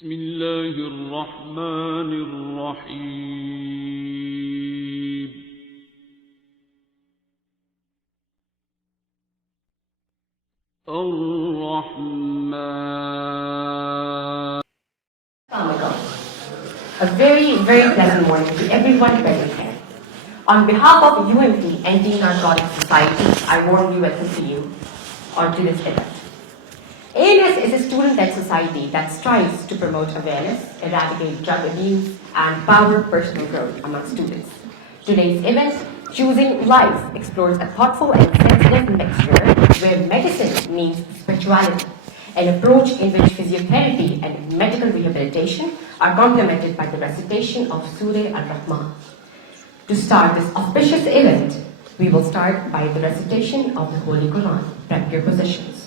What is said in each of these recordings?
بسم الله الرحمن الرحيم الرحمن. A very, very pleasant morning to everyone present here. On behalf of UMT Anti-Narcotics Society, I warmly welcome you to this event. ANS is a student-led society that strives to promote awareness, eradicate drug abuse, and power personal growth among students. Today's event, Choosing Life, explores a thoughtful and sensitive mixture where medicine meets spirituality, an approach in which physiotherapy and medical rehabilitation are complemented by the recitation of Surah Al-Rahman. To start this auspicious event, we will start by the recitation of the Holy Quran. Prep your positions.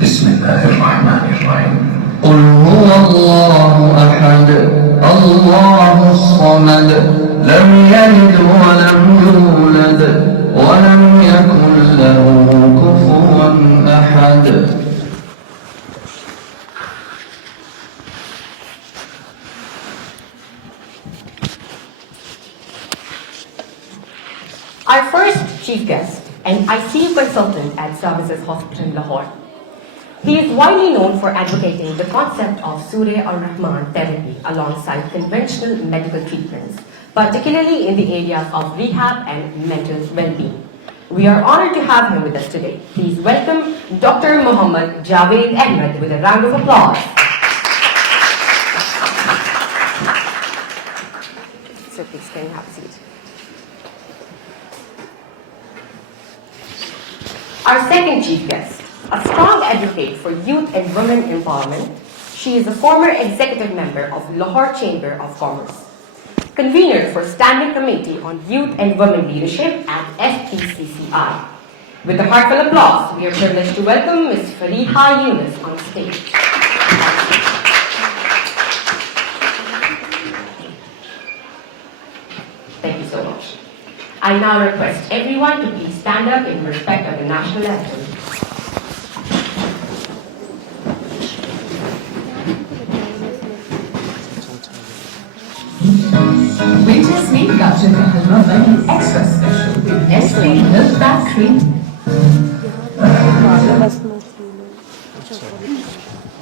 بسم الله الرحمن الرحيم قل هو الله أحد الله الصمد لم يلد ولم يولد ولم يكن له كفوا أحد. Our first chief guest, an ICU consultant at Services Hospital in Lahore. He is widely known for advocating the concept of Surah Al-Rahman therapy alongside conventional medical treatments, particularly in the areas of rehab and mental well-being. We are honored to have him with us today. Please welcome Dr. Muhammad Javed Ahmed with a round of applause. So please, can you have a seat? Our second chief guest, a strong advocate for youth and women empowerment, she is a former executive member of Lahore Chamber of Commerce, convener for Standing Committee on Youth and Women Leadership at FPCCI. With a heartfelt applause, we are privileged to welcome Ms. Fariha Yunus on stage. Thank you so much. I now request everyone to please stand up in respect of the national anthem. Winter Sweet Gotcha Kahama is extra special with Nestle Milk Bag Cream.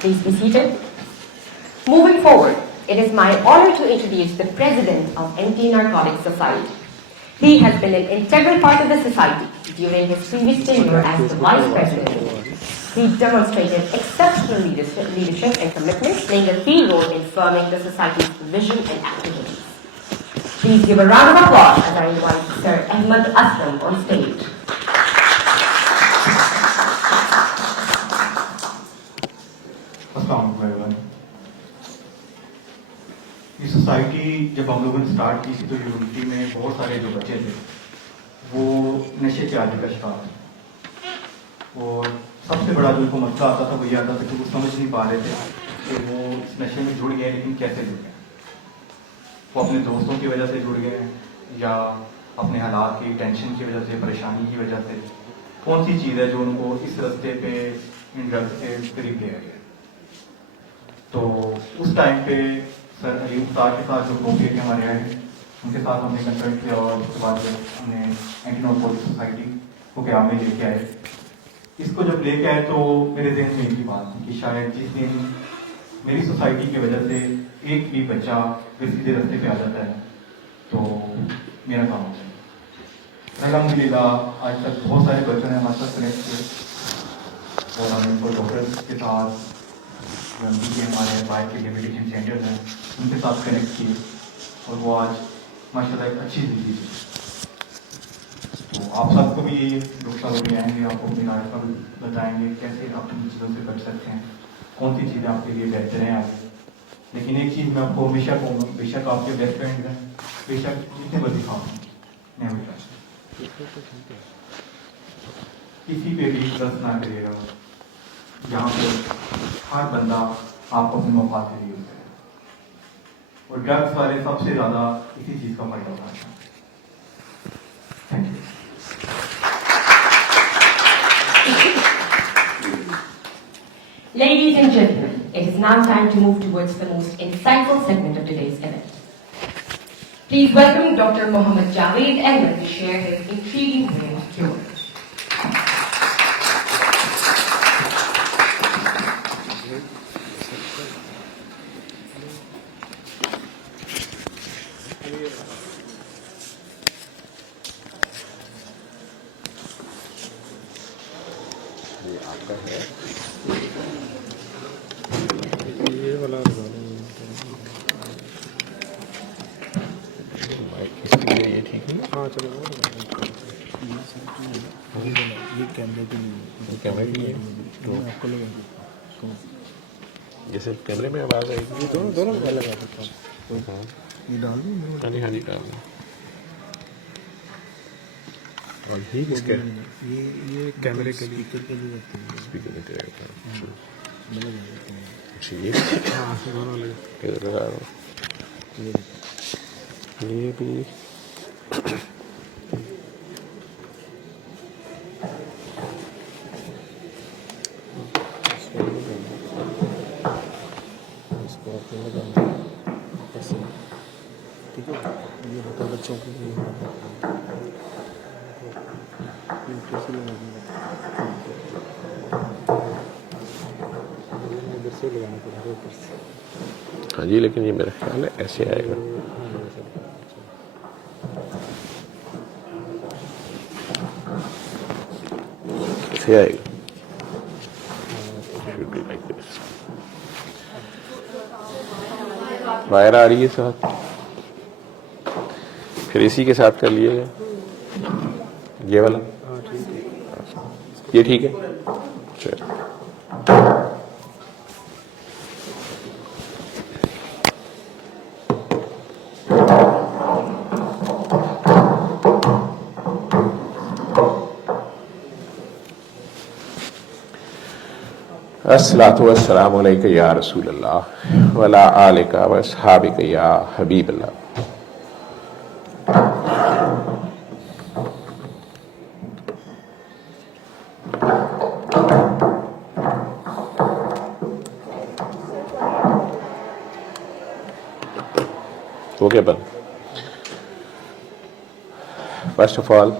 Please be seated. Moving forward, it is my honor to introduce the President of Anti-Narcotics Society. He has been an integral part of the society during his previous tenure as the Vice President. He demonstrated exceptional leadership and commitment, playing a key role in firming the society's vision and activities. Please give a round of applause as I invite Sir Ahmed Aslam on stage. جب ہم لوگوں نے start کی تھی تو university میں بہت سارے جو بچے تھے وہ نشے کے عادی کا شکار تھے، اور سب سے بڑا جو ان کو مسئلہ آتا تھا وہ یہ آتا تھا کہ وہ سمجھ نہیں پا رہے تھے کہ وہ اس نشے میں جڑ گئے، لیکن کیسے جڑ گئے. وہ اپنے دوستوں کی وجہ سے جڑ گئے ہیں یا اپنے حالات کی ٹینشن کی وجہ سے، پریشانی کی وجہ سے. کون سی چیز ہے جو ان کو اس رستے پہ ان ڈرگس کے قریب لے آئی ہے. تو اس ٹائم پہ سر علی مختار کے ساتھ جو لوگ کے ہمارے آئے ان کے ساتھ ہم نے کنسلٹ کیا، اور اس کے بعد ہم نے اینٹی نارکوٹک سوسائٹی کو قیام میں لے کے آئے. اس کو جب لے کے آئے تو میرے ذہن میں ایک ہی بات تھی کہ شاید جس دن میری سوسائٹی کی وجہ سے ایک بھی بچہ سیدھے رستے پہ آ جاتا ہے تو میرا کام ہو جائے. الحمد للہ آج تک بہت سارے بچوں نے ہمارے ساتھ کنیکٹ کیے، اور ہم ان کو ڈاکٹر کے ساتھ ہمارے باہر کے ریہیبلیٹیشن سینٹر ہیں ان کے ساتھ کنیکٹ کیے، اور وہ آج ماشاء اللہ ایک اچھی زندگی ہے. تو آپ سب کو بھی ڈاکٹر صاحب بھی آئیں گے، آپ کو اپنی لائف کا بھی بتائیں گے کیسے آپ ان چیزوں سے بچ سکتے ہیں، کون سی چیزیں آپ کے لیے بہتر ہیں آگے. لیکن ایک چیز میں آپ کو ہمیشہ کہوں گا، بے شک آپ کے بیسٹ فرینڈ ہیں، بے شک جتنے مرضی کام ہیں نہیں کسی پہ بھی ٹرسٹ نہ کریے گا. یہاں پہ ہر بندہ آپ کو اپنے مفاد کے لیے ہوتا ہے، اور ڈرگس والے سب سے زیادہ اسی چیز کا فائدہ اٹھاتے ہیں. Thank you. Ladies and gentlemen, it is now time to move towards the most insightful segment of today's event. Please welcome Dr. Mohammad Javed Ahmed to share his intriguing way of cure. یہ والا یہ ٹھیک ہے. ہاں چلو یہ کیمرے کے لیے تو آپ کو لگا جیسے کیمرے میں آواز آئے گی. دونوں میں لگا دیتا ہوں. یہ ڈال دوں ہاں جی ہاں جی کام اور اس کے یہ کیمرے کے لیے اسپیکر دیتے رہتا ہے. اچھا ہاں دونوں لگے. لگا رہا ہوں. یہ بھی ٹھیک ہے. یہ ہوتا ہے بچوں کے لیے کیسے لگا ادھر سے لگانا پڑے گا اوپر سے. ہاں جی لیکن یہ میرا خیال ہے ایسے آئے گا. ایسے آئے گا. باہر آ رہی ہے ساتھ پھر اسی کے ساتھ کر لیے گا یہ والا. یہ ٹھیک ہے. چل الصلاۃ والسلام علیک یا رسول اللہ وعلی آلک و اصحابک یا حبیب اللہ. اوکے بن. فرسٹ آف آل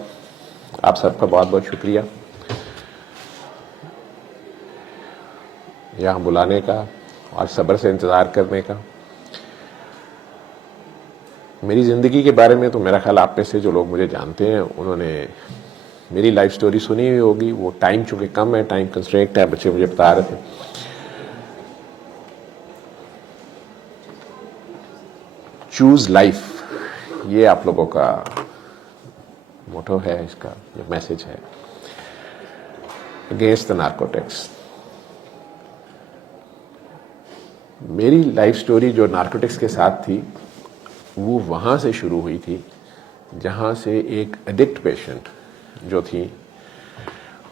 آپ سب کا بہت بہت شکریہ یہاں بلانے کا اور صبر سے انتظار کرنے کا. میری زندگی کے بارے میں تو میرا خیال آپ میں سے جو لوگ مجھے جانتے ہیں انہوں نے میری لائف سٹوری سنی ہوئی ہوگی. وہ ٹائم چونکہ کم ہے، ٹائم کنسٹرینٹ ہے، بچے مجھے بتا رہے تھے. چوز لائف یہ آپ لوگوں کا موٹو ہے، اس کا یہ میسج ہے. Against the narcotics. میری لائف سٹوری جو نارکوٹکس کے ساتھ تھی وہ وہاں سے شروع ہوئی تھی جہاں سے ایک ایڈکٹ پیشنٹ جو تھی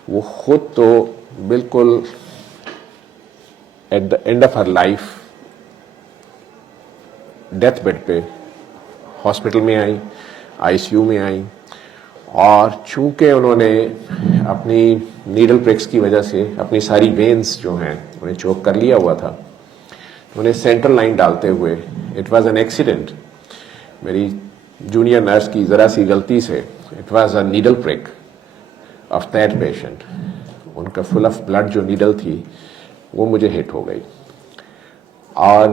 وہ خود تو بالکل at the end of her life death bed پہ ہاسپٹل میں آئی, آئی سی یو میں آئی, اور چونکہ انہوں نے اپنی نیڈل پرکس کی وجہ سے اپنی ساری وینز جو ہیں انہیں چوک کر لیا ہوا تھا, انہیں سینٹرل لائن ڈالتے ہوئے, اٹ واز این ایکسیڈنٹ, میری جونیئر نرس کی ذرا سی غلطی سے اٹ واز اے نیڈل پرک آف دیٹ پیشنٹ, ان کا فل آف بلڈ جو نیڈل تھی وہ مجھے ہٹ ہو گئی. اور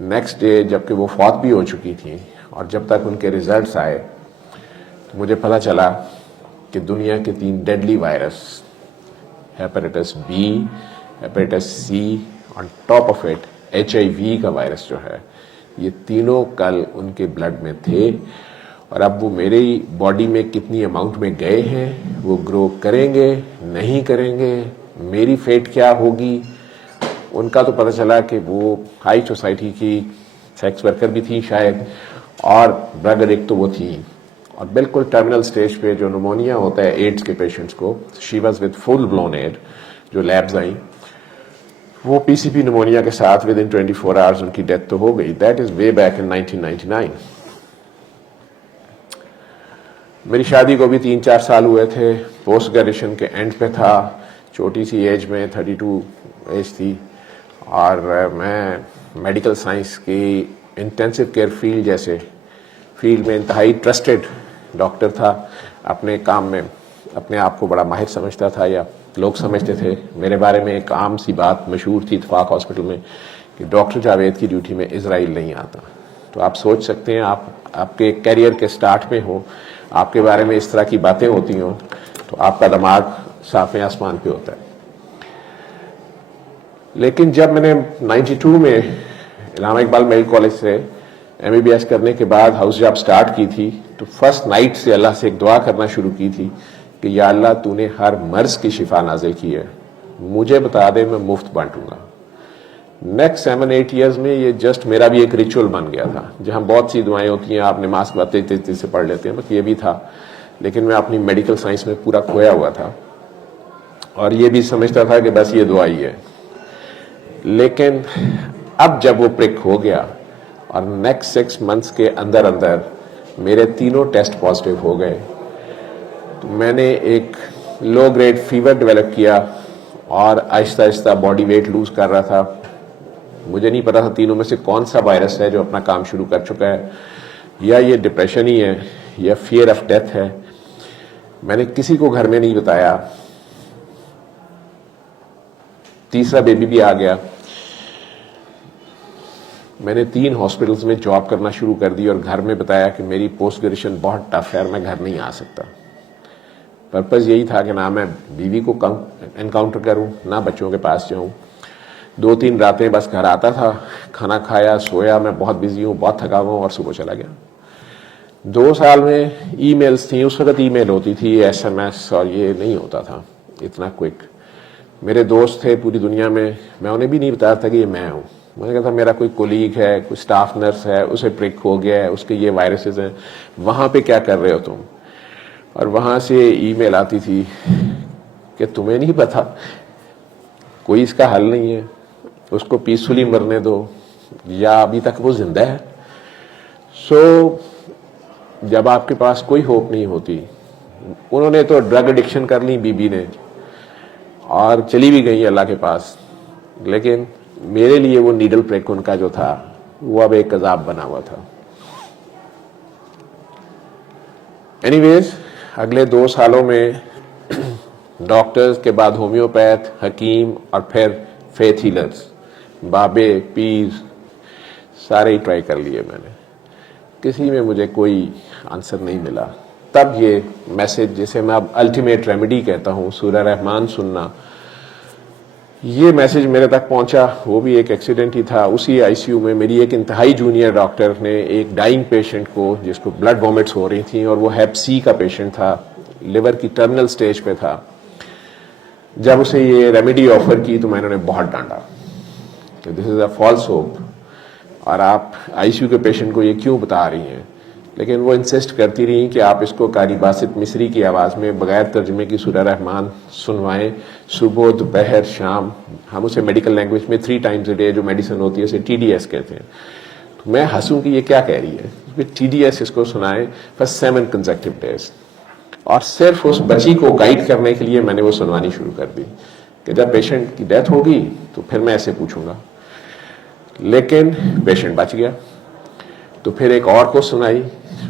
نیکسٹ ڈے جبکہ وہ فوت بھی ہو چکی تھیں اور جب تک ان کے ریزلٹس آئے تو مجھے پتہ چلا کہ دنیا کے 3 deadly virus, hepatitis B, hepatitis C, on top of it HIV کا وائرس جو ہے, یہ تینوں کل ان کے بلڈ میں تھے. اور اب وہ میری باڈی میں کتنی اماؤنٹ میں گئے ہیں, وہ گرو کریں گے نہیں کریں گے, میری فیٹ کیا ہوگی. ان کا تو پتہ چلا کہ وہ ہائی سوسائٹی کی سیکس ورکر بھی تھی شاید, اور ڈرگ ایڈکٹ تو وہ تھی, اور بالکل ٹرمینل سٹیج پہ جو نمونیا ہوتا ہے ایڈز کے پیشنٹس کو, she was with full blown AIDS, جو لیبز آئیں وہ پی سی پی نمونیا کے ساتھ ود ان 24 آورز ان کی ڈیتھ تو ہو گئی. That is way back in 1999. میری شادی کو بھی 3-4 سال ہوئے تھے, پوسٹ گریجویشن کے اینڈ پہ تھا, چھوٹی سی ایج میں 32 ایج تھی, اور میں میڈیکل سائنس کی انٹینسو کیئر فیلڈ جیسے فیلڈ میں انتہائی ٹرسٹڈ ڈاکٹر تھا. اپنے کام میں اپنے آپ کو بڑا ماہر سمجھتا تھا, یا لوگ سمجھتے تھے. میرے بارے میں ایک عام سی بات مشہور تھی اتفاق ہاسپٹل میں کہ ڈاکٹر جاوید کی ڈیوٹی میں اسرائیل نہیں آتا. تو آپ سوچ سکتے ہیں, آپ کے کیریئر کے سٹارٹ میں ہو, آپ کے بارے میں اس طرح کی باتیں ہوتی ہوں تو آپ کا دماغ صاف آسمان پہ ہوتا ہے. لیکن جب میں نے 92 میں علامہ اقبال میڈیکل کالج سے MBBS کرنے کے بعد ہاؤس جاب سٹارٹ کی تھی, تو فرسٹ نائٹ سے اللہ سے ایک دعا کرنا شروع کی تھی کہ یا اللہ تو نے ہر مرض کی شفا نازل کی ہے, مجھے بتا دے میں مفت بانٹوں گا. نیکسٹ 7-8 ایئرز میں یہ جسٹ میرا بھی ایک ریچول بن گیا تھا, جہاں بہت سی دعائیں ہوتی ہیں, آپ نماز کے بعد تیز سے پڑھ لیتے ہیں, بس یہ بھی تھا. لیکن میں اپنی میڈیکل سائنس میں پورا کھویا ہوا تھا, اور یہ بھی سمجھتا تھا کہ بس یہ دعا ہی ہے. لیکن اب جب وہ پرک ہو گیا اور نیکسٹ 6 منتھس کے اندر میرے 3 ٹیسٹ پازیٹیو ہو گئے, تو میں نے ایک لو گریڈ فیور ڈیولپ کیا اور آہستہ آہستہ باڈی ویٹ لوز کر رہا تھا. مجھے نہیں پتا تھا تینوں میں سے کون سا وائرس ہے جو اپنا کام شروع کر چکا ہے, یا یہ ڈپریشن ہی ہے, یا فیئر آف ڈیتھ ہے. میں نے کسی کو گھر میں نہیں بتایا. تیسرا بیبی بھی آ گیا. میں نے 3 ہاسپٹلس میں جاب کرنا شروع کر دی اور گھر میں بتایا کہ میری پوسٹ گریجویشن بہت ٹف ہے اور میں گھر نہیں آ سکتا. پرپز یہی تھا کہ نہ میں بیوی کو انکاؤنٹر کروں, نہ بچوں کے پاس جاؤں. 2-3 راتیں بس گھر آتا تھا, کھانا کھایا, سویا, میں بہت بزی ہوں, بہت تھکا ہوا ہوں, اور صبح چلا گیا. 2 سال میں ای میلز تھیں, اس وقت ای میل ہوتی تھی, SMS, اور یہ نہیں ہوتا تھا اتنا کوئک. میرے دوست تھے پوری دنیا میں انہیں بھی نہیں بتایا تھا کہ یہ میں ہوں. میں نے کہا تھا میرا کوئی کولیگ ہے, کوئی سٹاف نرس ہے, اسے پرک ہو گیا ہے, اس کے یہ وائرسز ہیں, وہاں پہ کیا کر رہے ہو تم. اور وہاں سے ای میل آتی تھی کہ تمہیں نہیں پتا, کوئی اس کا حل نہیں ہے, اس کو پیسفلی مرنے دو, یا ابھی تک وہ زندہ ہے. سو جب آپ کے پاس کوئی ہوپ نہیں ہوتی, انہوں نے تو ڈرگ ایڈکشن کر لی بی نے, اور چلی بھی گئی اللہ کے پاس. لیکن میرے لیے وہ نیڈل پریک ان کا جو تھا وہ اب ایک عذاب بنا ہوا تھا. اینی ویز اگلے 2 سالوں میں ڈاکٹرز کے بعد ہومیوپیتھ, حکیم, اور پھر فیتھ ہیلرز, بابے, پیر, سارے ہی ٹرائی کر لیے میں نے. کسی میں مجھے کوئی آنسر نہیں ملا. تب یہ میسج جسے میں اب الٹیمیٹ ریمیڈی کہتا ہوں, سورہ رحمان سننا, یہ میسج میرے تک پہنچا. وہ بھی ایک ایکسیڈنٹ ہی تھا. اسی ICU میں میری ایک انتہائی جونیئر ڈاکٹر نے ایک ڈائنگ پیشنٹ کو, جس کو بلڈ وامٹس ہو رہی تھیں, اور وہ ہیپ C کا پیشنٹ تھا, لیور کی ٹرمینل سٹیج پہ تھا, جب اسے یہ ریمیڈی آفر کی تو میں نے بہت ڈانٹا کہ دس از اے فالس ہوپ. اور آپ آئی سی یو کے پیشنٹ کو یہ کیوں بتا رہی ہیں؟ لیکن وہ انسسٹ کرتی رہی کہ آپ اس کو قاری باسط مصری کی آواز میں بغیر ترجمے کی سورہ رحمان سنوائیں صبح دوپہر شام. ہم اسے میڈیکل لینگویج میں 3 times a day جو میڈیسن ہوتی ہے اسے TDS کہتے ہیں. تو میں ہنسوں کہ یہ کیا کہہ رہی ہے. TDS اس کو سنائیں for 7 consecutive days. اور صرف اس بچی کو گائیڈ کرنے کے لیے میں نے وہ سنوانی شروع کر دی کہ جب پیشنٹ کی ڈیتھ ہوگی تو پھر میں ایسے پوچھوں گا. لیکن پیشنٹ بچ گیا. تو پھر ایک اور کو سنائی.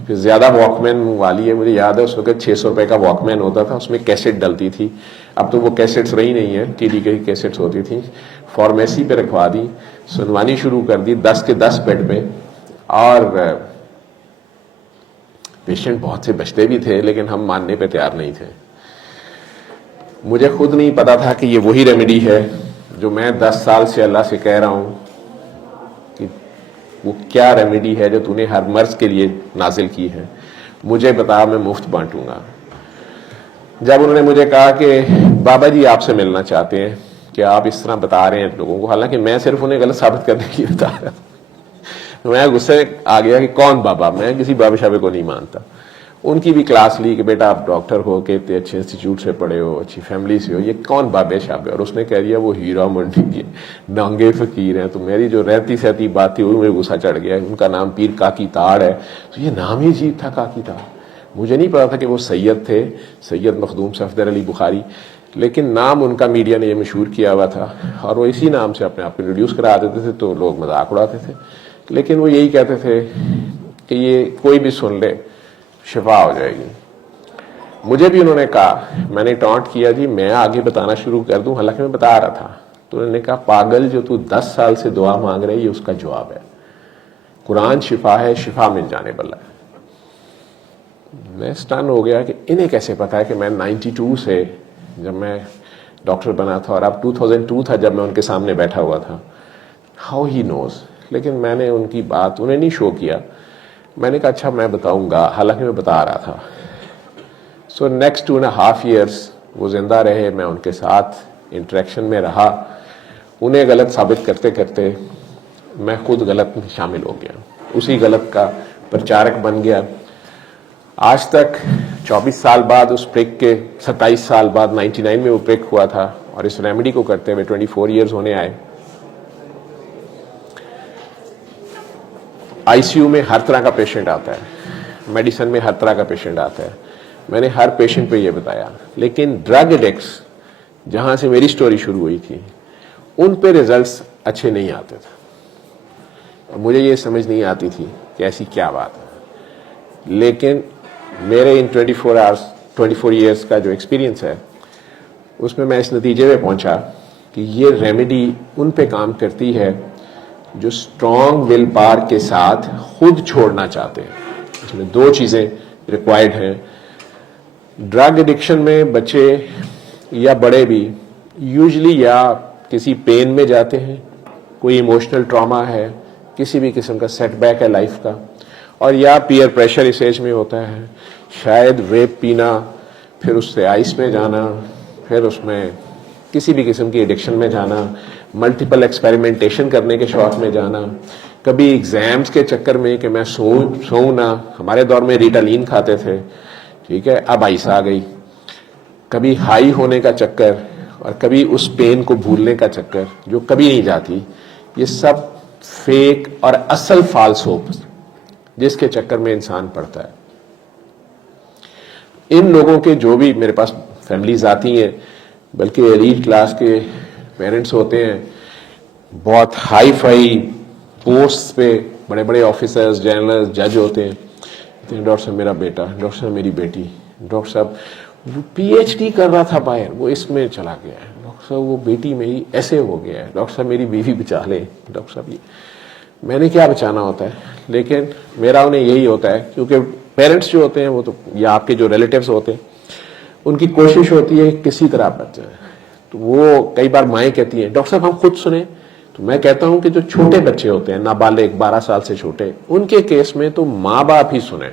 پھر زیادہ واک مین والی ہے, مجھے یاد ہے اس وقت 600 روپے کا واک مین ہوتا تھا, اس میں کیسٹ ڈلتی تھی. اب تو وہ کیسٹس رہی نہیں ہیں, TD کی کیسٹس ہوتی تھیں. فارمیسی پہ رکھوا دی, سنوانی شروع کر دی 10 کے 10 بیڈ پہ. اور پیشنٹ بہت سے بچتے بھی تھے لیکن ہم ماننے پہ تیار نہیں تھے. مجھے خود نہیں پتا تھا کہ یہ وہی ریمیڈی ہے جو میں 10 سال سے اللہ سے کہہ رہا ہوں کہ وہ کیا ریمیڈی ہے جو تو نے ہر مرض کے لیے نازل کی ہے, مجھے بتا, میں مفت بانٹوں گا. جب انہوں نے مجھے کہا کہ بابا جی آپ سے ملنا چاہتے ہیں کہ آپ اس طرح بتا رہے ہیں لوگوں کو, حالانکہ میں صرف انہیں غلط ثابت کرنے کے لیے بتا رہا تھا. میں غصے آ گیا کہ کون بابا, میں کسی بابا شابے کو نہیں مانتا. ان کی بھی کلاس لی کہ بیٹا آپ ڈاکٹر ہو, کہ اتنے اچھے انسٹیٹیوٹ سے پڑھے ہو, اچھی فیملی سے ہو, یہ کون بابے شابے. اور اس نے کہہ دیا وہ ہیرا منڈی کے نانگے فقیر ہیں. تو میری جو رہتی سہتی بات تھی وہ مجھے غصہ چڑھ گیا. ان کا نام پیر کاکی تاڑ ہے. تو یہ نام ہی عجیب تھا کاکی تاڑ. مجھے نہیں پتا تھا کہ وہ سید تھے, سید مخدوم صفدر علی بخاری, لیکن نام ان کا میڈیا نے یہ مشہور کیا ہوا تھا اور وہ اسی نام سے اپنے آپ کو انٹروڈیوس کرا دیتے تھے تو لوگ مذاق اڑاتے تھے. لیکن وہ یہی کہتے تھے کہ یہ کوئی بھی سن لے شفا ہو جائے گی. مجھے بھی انہوں نے کہا, میں نے ٹانٹ کیا جی میں آگے بتانا شروع کر دوں, حالانکہ میں بتا رہا تھا. تو انہوں نے کہا پاگل جو تو 10 سال سے دعا مانگ رہے یہ اس کا جواب ہے. قرآن شفا ہے, شفا مل جانے والا ہے. میں اسٹن ہو گیا کہ انہیں کیسے پتا ہے کہ میں 92 سے جب میں ڈاکٹر بنا تھا اور اب 2002 تھا جب میں ان کے سامنے بیٹھا ہوا تھا. ہاؤ ہی نوز. لیکن میں نے ان کی بات انہیں نہیں شو کیا. میں نے کہا اچھا میں بتاؤں گا, حالانکہ میں بتا رہا تھا. سو نیکسٹ 2.5 years وہ زندہ رہے, میں ان کے ساتھ انٹریکشن میں رہا. انہیں غلط ثابت کرتے کرتے میں خود غلط میں شامل ہو گیا, اسی غلط کا پرچارک بن گیا. آج تک 24 سال بعد اس پریک کے 27 سال بعد 99 میں وہ پریک ہوا تھا اور اس ریمیڈی کو کرتے ہوئے 24 years ہونے آئے. آئی سی یو میں ہر طرح کا پیشنٹ آتا ہے, میڈیسن میں ہر طرح کا پیشنٹ آتا ہے. میں نے ہر پیشنٹ پہ یہ بتایا. لیکن ڈرگ ایڈکٹس جہاں سے میری سٹوری شروع ہوئی تھی ان پہ ریزلٹس اچھے نہیں آتے تھے. مجھے یہ سمجھ نہیں آتی تھی کہ ایسی کیا بات ہے. لیکن میرے ان 24 years کا جو ایکسپیرینس ہے اس میں میں اس نتیجے پہ پہنچا کہ یہ ریمیڈی ان پہ کام کرتی ہے جو اسٹرانگ ول پاور کے ساتھ خود چھوڑنا چاہتے ہیں. اس میں 2 چیزیں ریکوائرڈ ہیں. ڈرگ ایڈکشن میں بچے یا بڑے بھی یوزلی یا کسی پین میں جاتے ہیں, کوئی ایموشنل ٹراما ہے, کسی بھی قسم کا سیٹ بیک ہے لائف کا, اور یا پیئر پریشر اس ایج میں ہوتا ہے, شاید ویپ پینا, پھر اس سے آئس میں جانا, پھر اس میں کسی بھی قسم کی ایڈکشن میں جانا, ملٹیپل ایکسپیریمنٹیشن کرنے کے شوق میں جانا, کبھی ایگزامز کے چکر میں کہ میں سوؤں نہ. ہمارے دور میں ریٹالین کھاتے تھے, ٹھیک ہے, اب آئس آ گئی. کبھی ہائی ہونے کا چکر اور کبھی اس پین کو بھولنے کا چکر جو کبھی نہیں جاتی. یہ سب فیک اور اصل فالس ہوپ جس کے چکر میں انسان پڑتا ہے. ان لوگوں کے جو بھی میرے پاس فیملیز آتی ہیں, بلکہ ایلیٹ کلاس کے پیرنٹس ہوتے ہیں, بہت ہائی فائی پوسٹ پہ بڑے بڑے آفیسرز, جنرل, جج ہوتے ہیں. ڈاکٹر صاحب میرا بیٹا, ڈاکٹر صاحب میری بیٹی, ڈاکٹر صاحب وہ PhD کر رہا تھا باہر, وہ اس میں چلا گیا ہے, ڈاکٹر صاحب وہ بیٹی میری ایسے ہو گیا ہے, ڈاکٹر صاحب میری بیوی بچا لے, ڈاکٹر صاحب یہ. میں نے کیا بچانا ہوتا ہے, لیکن میرا انہیں یہی ہوتا ہے کیونکہ پیرنٹس جو ہوتے ہیں وہ تو یا آپ کے جو ریلیٹیوز ہوتے ہیں ان کی کوشش ہوتی ہے کسی طرح بچ جائے. تو وہ کئی بار مائیں کہتی ہیں ڈاکٹر صاحب ہم خود سنیں. تو میں کہتا ہوں کہ جو چھوٹے بچے ہوتے ہیں, نابالغ 12 سال سے چھوٹے, ان کے کیس میں تو ماں باپ ہی سنیں.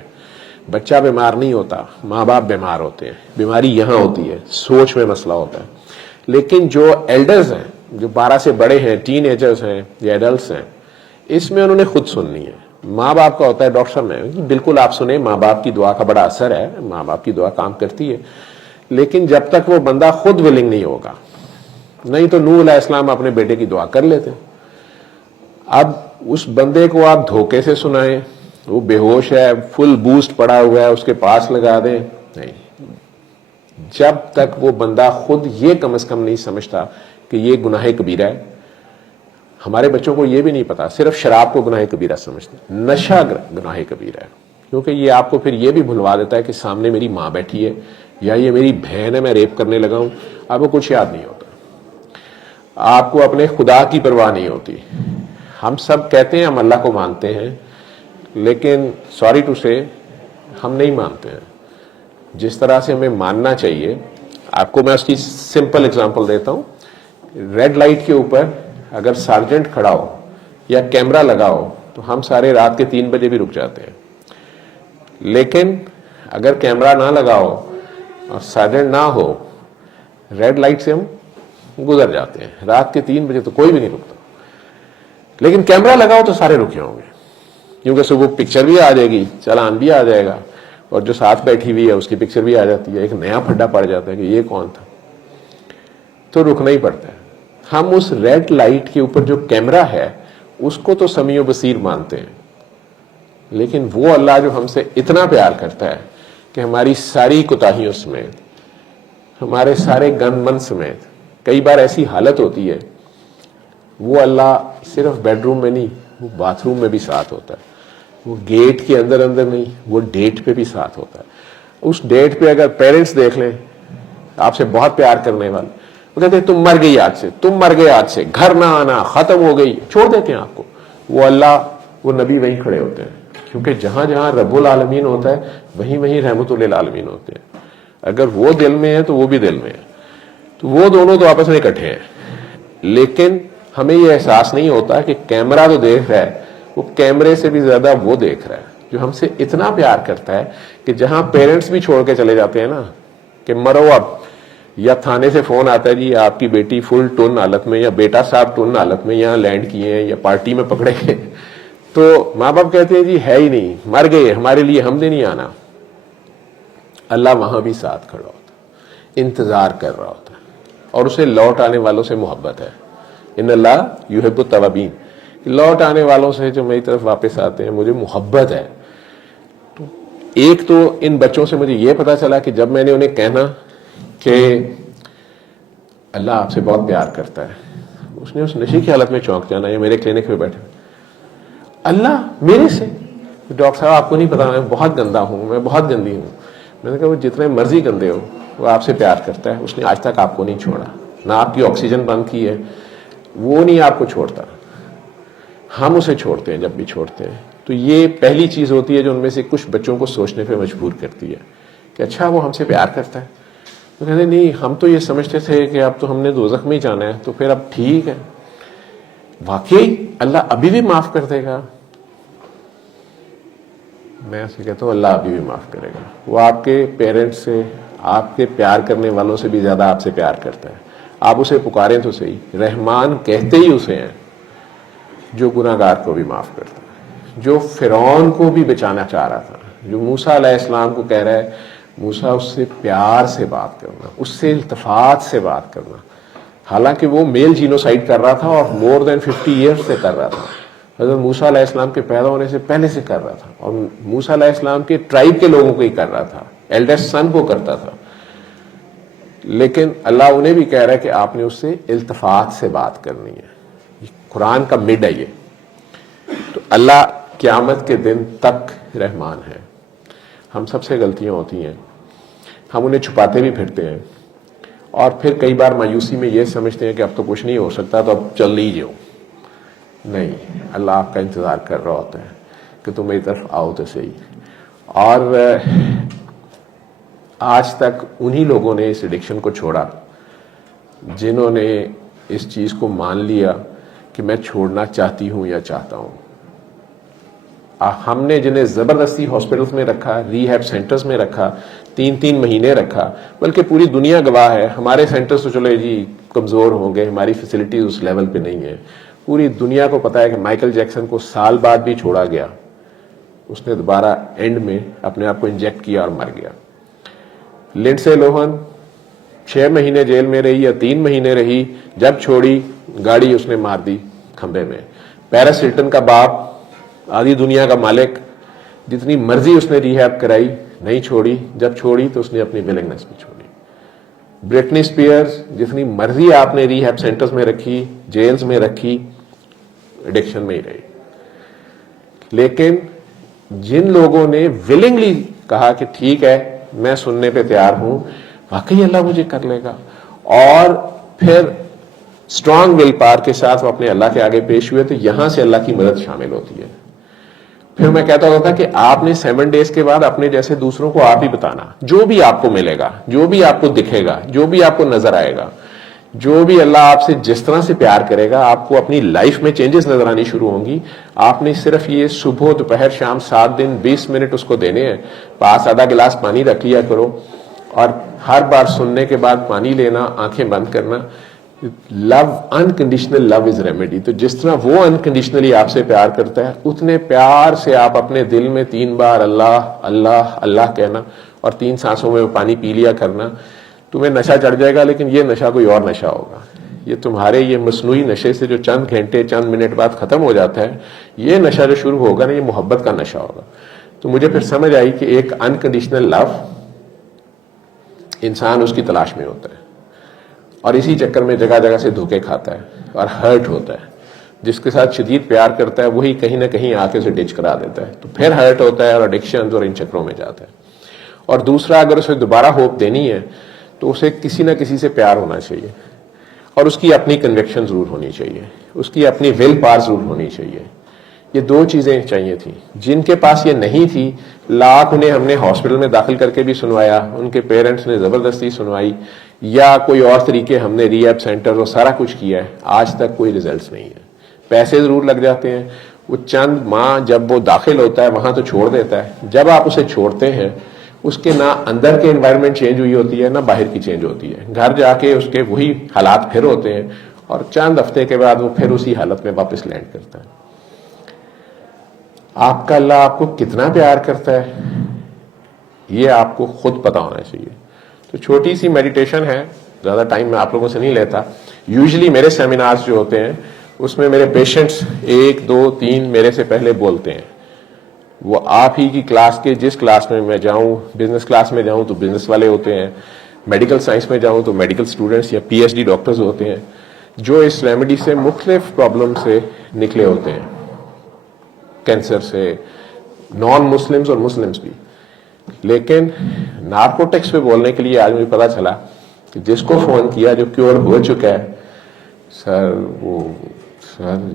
بچہ بیمار نہیں ہوتا, ماں باپ بیمار ہوتے ہیں. بیماری یہاں ہوتی ہے, سوچ میں مسئلہ ہوتا ہے. لیکن جو ایلڈرز ہیں, جو 12 سے بڑے ہیں, ٹین ایجرز ہیں یا ایڈلٹس ہیں, اس میں انہوں نے خود سننی ہے. ماں باپ کا ہوتا ہے ڈاکٹر صاحب میں بالکل آپ سنیں, ماں باپ کی دعا کا بڑا اثر ہے, ماں باپ کی دعا کام کرتی ہے, لیکن جب تک وہ بندہ خود ولنگ نہیں ہوگا. نہیں تو نوح علیہ السلام اپنے بیٹے کی دعا کر لیتے. اب اس بندے کو آپ دھوکے سے سنائیں, وہ بے ہوش ہے, فل بوسٹ پڑا ہوا ہے, اس کے پاس لگا دیں, نہیں. جب تک وہ بندہ خود یہ کم از کم نہیں سمجھتا کہ یہ گناہ کبیرہ ہے. ہمارے بچوں کو یہ بھی نہیں پتا, صرف شراب کو گناہ کبیرہ سمجھتے ہیں, نشہ گناہ کبیرہ ہے, کیونکہ یہ آپ کو پھر یہ بھی بھلوا دیتا ہے کہ سامنے میری ماں بیٹھی ہے یا یہ میری بہن ہے, میں ریپ کرنے لگا ہوں. آپ کو کچھ یاد نہیں ہوتا, آپ کو اپنے خدا کی پرواہ نہیں ہوتی. ہم سب کہتے ہیں ہم اللہ کو مانتے ہیں, لیکن سوری ٹو سے ہم نہیں مانتے ہیں جس طرح سے ہمیں ماننا چاہیے. آپ کو میں اس کی سمپل اگزامپل دیتا ہوں. ریڈ لائٹ کے اوپر اگر سارجنٹ کھڑا ہو یا کیمرہ لگا ہو تو ہم سارے رات کے 3 بجے بھی رک جاتے ہیں, لیکن اگر کیمرہ نہ لگا ہو اور سارجنٹ نہ ہو, ریڈ لائٹ سے ہم گزر جاتے ہیں. رات کے 3 بجے تو کوئی بھی نہیں رکتا, لیکن کیمرہ لگاؤ تو سارے رکے ہوں گے, کیونکہ صبح پکچر بھی آ جائے گی, چالان بھی آ جائے گا, اور جو ساتھ بیٹھی ہوئی ہے اس کی پکچر بھی آ جاتی ہے. ایک نیا پھڈا پڑ جاتا ہے کہ یہ کون تھا, تو رکنا ہی پڑتا ہے. ہم اس ریڈ لائٹ کے اوپر جو کیمرہ ہے اس کو تو سمیع و بصیر مانتے ہیں, لیکن وہ اللہ جو ہم سے اتنا پیار کرتا ہے کہ ہماری ساری کوتاہیوں سمیت, ہمارے سارے گن من سمیت, کئی بار ایسی حالت ہوتی ہے, وہ اللہ صرف بیڈ روم میں نہیں, وہ باتھ روم میں بھی ساتھ ہوتا ہے. وہ گیٹ کے اندر نہیں, وہ ڈیٹ پہ بھی ساتھ ہوتا ہے. اس ڈیٹ پہ اگر پیرنٹس دیکھ لیں آپ سے بہت پیار کرنے والے, وہ کہتے ہیں تم مر گئی آج سے, تم مر گئے آج سے, گھر نہ آنا, ختم ہو گئی, چھوڑ دیتے ہیں آپ کو. وہ اللہ, وہ نبی وہیں کھڑے ہوتے ہیں, کیونکہ جہاں جہاں رب العالمین ہوتا ہے وہیں وہیں رحمت للعالمین ہوتے ہیں. اگر وہ دل میں ہے تو وہ بھی دل میں ہے, تو وہ دونوں تو آپس میں اکٹھے ہیں. لیکن ہمیں یہ احساس نہیں ہوتا کہ کیمرہ تو دیکھ رہا ہے, وہ کیمرے سے بھی زیادہ وہ دیکھ رہا ہے جو ہم سے اتنا پیار کرتا ہے کہ جہاں پیرنٹس بھی چھوڑ کے چلے جاتے ہیں نا کہ مرو اب, یا تھانے سے فون آتا ہے جی آپ کی بیٹی فل ٹن حالت میں یا بیٹا صاحب ٹن حالت میں یہاں لینڈ کیے ہیں یا پارٹی میں پکڑے گئے, تو ماں باپ کہتے ہیں جی ہے ہی نہیں, مر گئے, ہمارے لیے ہم نے نہیں آنا. اللہ وہاں بھی ساتھ کھڑا ہوتا ہے, انتظار کر رہا ہوتا ہے, اور اسے لوٹ آنے والوں سے محبت ہے. ان اللہ یحب التوابین, لوٹ آنے والوں سے جو میری طرف واپس آتے ہیں مجھے محبت ہے. تو ایک تو ان بچوں سے مجھے یہ پتا چلا کہ جب میں نے انہیں کہنا کہ اللہ آپ سے بہت پیار کرتا ہے, اس نے اس نشے کی حالت میں چونک جانا. یہ میرے کلینک میں بیٹھے, اللہ میرے سے, ڈاکٹر صاحب آپ کو نہیں پتا میں بہت گندا ہوں, میں بہت گندی ہوں. میں نے کہا وہ جتنے مرضی گندے ہو وہ آپ سے پیار کرتا ہے, اس نے آج تک آپ کو نہیں چھوڑا, نہ آپ کی آکسیجن بند کی ہے, وہ نہیں آپ کو چھوڑتا, ہم اسے چھوڑتے ہیں جب بھی چھوڑتے ہیں. تو یہ پہلی چیز ہوتی ہے جو ان میں سے کچھ بچوں کو سوچنے پہ مجبور کرتی ہے کہ اچھا وہ ہم سے پیار کرتا ہے. تو کہتے نہیں, ہم تو یہ سمجھتے تھے کہ اب تو ہم نے دوزخ میں ہی جانا ہے, تو پھر اب ٹھیک ہے. واقعی اللہ ابھی بھی معاف کر دے گا. میں اسے کہتا ہوں اللہ ابھی بھی معاف کرے گا. وہ آپ کے پیرنٹس سے, آپ کے پیار کرنے والوں سے بھی زیادہ آپ سے پیار کرتا ہے. آپ اسے پکاریں تو صحیح, رحمان کہتے ہی اسے ہیں جو گناہ گار کو بھی معاف کرتا ہے, جو فرعون کو بھی بچانا چاہ رہا تھا, جو موسیٰ علیہ السلام کو کہہ رہا ہے موسیٰ اس سے پیار سے بات کرنا, اس سے التفات سے بات کرنا, حالانکہ وہ میل جینوسائیڈ کر رہا تھا اور مور دین 50 ایئرس سے کر رہا تھا. حضرت موسیٰ علیہ السلام کے پیدا ہونے سے پہلے سے کر رہا تھا, اور موسیٰ علیہ السلام کے ٹرائب کے لوگوں کو ہی کر رہا تھا, ایلڈسٹ سن کو کرتا تھا. لیکن اللہ انہیں بھی کہہ رہا ہے کہ آپ نے اس سے التفات سے بات کرنی ہے. قرآن کا مڈ ہے یہ. تو اللہ قیامت کے دن تک رحمان ہے. ہم سب سے غلطیاں ہوتی ہیں, ہم انہیں چھپاتے بھی پھرتے ہیں, اور پھر کئی بار مایوسی میں یہ سمجھتے ہیں کہ اب تو کچھ نہیں ہو سکتا تو اب چل لیجیے. نہیں, اللہ آپ کا انتظار کر رہا ہوتا ہے کہ تم میری طرف آؤ تو صحیح. اور آج تک انہی لوگوں نے اس ایڈکشن کو چھوڑا جنہوں نے اس چیز کو مان لیا کہ میں چھوڑنا چاہتی ہوں یا چاہتا ہوں. ہم نے جنہیں زبردستی ہاسپٹلز میں رکھا, ری ہیب سینٹرز میں رکھا, 3 مہینے رکھا, بلکہ پوری دنیا گواہ ہے. ہمارے سینٹرز تو چلے جی کمزور ہوں گے, ہماری فیسلٹیز اس لیول پہ نہیں ہے. پوری دنیا کو پتا ہے کہ مائیکل جیکسن کو سال بعد بھی چھوڑا گیا, اس نے دوبارہ اینڈ میں اپنے آپ کو انجیکٹ کیا اور مر گیا. لنڈسے لوہن 6 مہینے جیل میں رہی یا 3 مہینے رہی, جب چھوڑی گاڑی اس نے مار دی کھمبے میں. پیرس ہلٹن کا باپ, آدھی دنیا کا مالک, جتنی مرضی اس نے ریہیب کرائی نہیں چھوڑی, جب چھوڑی تو اس نے اپنی ولنگنس بھی چھوڑی. برٹنی سپیئرز, جتنی مرضی آپ نے ریہیب سینٹرز میں رکھی, جیلز میں رکھی, ایڈکشن میں ہی رہی. لیکن جن لوگوں نے ولنگلی کہا کہ ٹھیک ہے میں سننے پہ تیار ہوں, واقعی اللہ مجھے کر لے گا, اور پھر اسٹرانگ ول پاور کے ساتھ وہ اپنے اللہ کے آگے پیش ہوئے, تو یہاں سے اللہ کی مدد شامل ہوتی ہے. پھر میں کہتا ہوتا کہ آپ نے 7 days کے بعد اپنے جیسے دوسروں کو آپ ہی بتانا, جو بھی آپ کو ملے گا, جو بھی آپ کو دکھے گا, جو بھی آپ کو نظر آئے گا, جو بھی اللہ آپ سے جس طرح سے پیار کرے گا, آپ کو اپنی لائف میں چینجز نظر آنی شروع ہوں گی. آپ نے صرف یہ صبح دوپہر شام 7 دن 20 منٹ اس کو دینے ہیں. پاس آدھا گلاس پانی رکھ لیا کرو, اور ہر بار سننے کے بعد پانی لینا, آنکھیں بند کرنا. لو, انکنڈیشنل لو از ریمیڈی. تو جس طرح وہ انکنڈیشنلی آپ سے پیار کرتا ہے, اتنے پیار سے آپ اپنے دل میں 3 بار اللہ اللہ اللہ کہنا, اور 3 سانسوں میں پانی پی لیا کرنا. تمہیں نشہ چڑھ جائے گا, لیکن یہ نشہ کوئی اور نشہ ہوگا. یہ تمہارے یہ مصنوعی نشے سے جو چند گھنٹے چند منٹ بعد ختم ہو جاتا ہے, یہ نشہ جو شروع ہوگا نا, یہ محبت کا نشہ ہوگا. تو مجھے پھر سمجھ آئی کہ ایک انکنڈیشنل لو انسان اس کی تلاش میں ہوتا ہے, اور اسی چکر میں جگہ جگہ سے دھوکے کھاتا ہے اور ہرٹ ہوتا ہے. جس کے ساتھ شدید پیار کرتا ہے وہی کہیں نہ کہیں آ کے اسے ڈچ کرا دیتا ہے, تو پھر ہرٹ ہوتا ہے اور ایڈکشنز اور ان چکروں میں جاتا ہے. اور دوسرا, اگر اسے دوبارہ ہوپ دینی ہے تو اسے کسی نہ کسی سے پیار ہونا چاہیے, اور اس کی اپنی کنوکشن ضرور ہونی چاہیے, اس کی اپنی ول پاور ضرور ہونی چاہیے. یہ 2 چیزیں چاہیے تھیں. جن کے پاس یہ نہیں تھی, لاکھ انہیں ہم نے ہاسپٹل میں داخل کر کے بھی سنوایا, ان کے پیرنٹس نے زبردستی سنوائی, یا کوئی اور طریقے ہم نے ریہیب سینٹر اور سارا کچھ کیا ہے, آج تک کوئی ریزلٹس نہیں ہے. پیسے ضرور لگ جاتے ہیں. وہ چند ماہ جب وہ داخل ہوتا ہے وہاں تو چھوڑ دیتا ہے, جب آپ اسے چھوڑتے ہیں اس کے نہ اندر کے انوائرمنٹ چینج ہوئی ہوتی ہے نہ باہر کی چینج ہوتی ہے. گھر جا کے اس کے وہی حالات پھر ہوتے ہیں, اور چند ہفتے کے بعد وہ پھر اسی حالت میں واپس لینڈ کرتا ہے. آپ کا اللہ آپ کو کتنا پیار کرتا ہے یہ آپ کو خود پتا ہونا چاہیے. تو چھوٹی سی میڈیٹیشن ہے, زیادہ ٹائم میں آپ لوگوں سے نہیں لیتا. یوزلی میرے سیمینارز جو ہوتے ہیں اس میں میرے پیشنٹس 1 2 3 میرے سے پہلے بولتے ہیں. وہ آپ ہی کی کلاس کے, جس کلاس میں میں جاؤں, بزنس کلاس میں جاؤں تو بزنس والے ہوتے ہیں, میڈیکل سائنس میں جاؤں تو میڈیکل اسٹوڈنٹس یا PhD ڈاکٹرز ہوتے ہیں, جو اس ریمیڈی سے مختلف پرابلم سے نکلے ہوتے ہیں, کینسر سے, نان مسلمز اور مسلمز بھی. لیکن نارکوٹکس پہ بولنے کے لیے آج مجھے پتا چلا کہ جس کو فون کیا جو کیور ہو چکا ہے, سر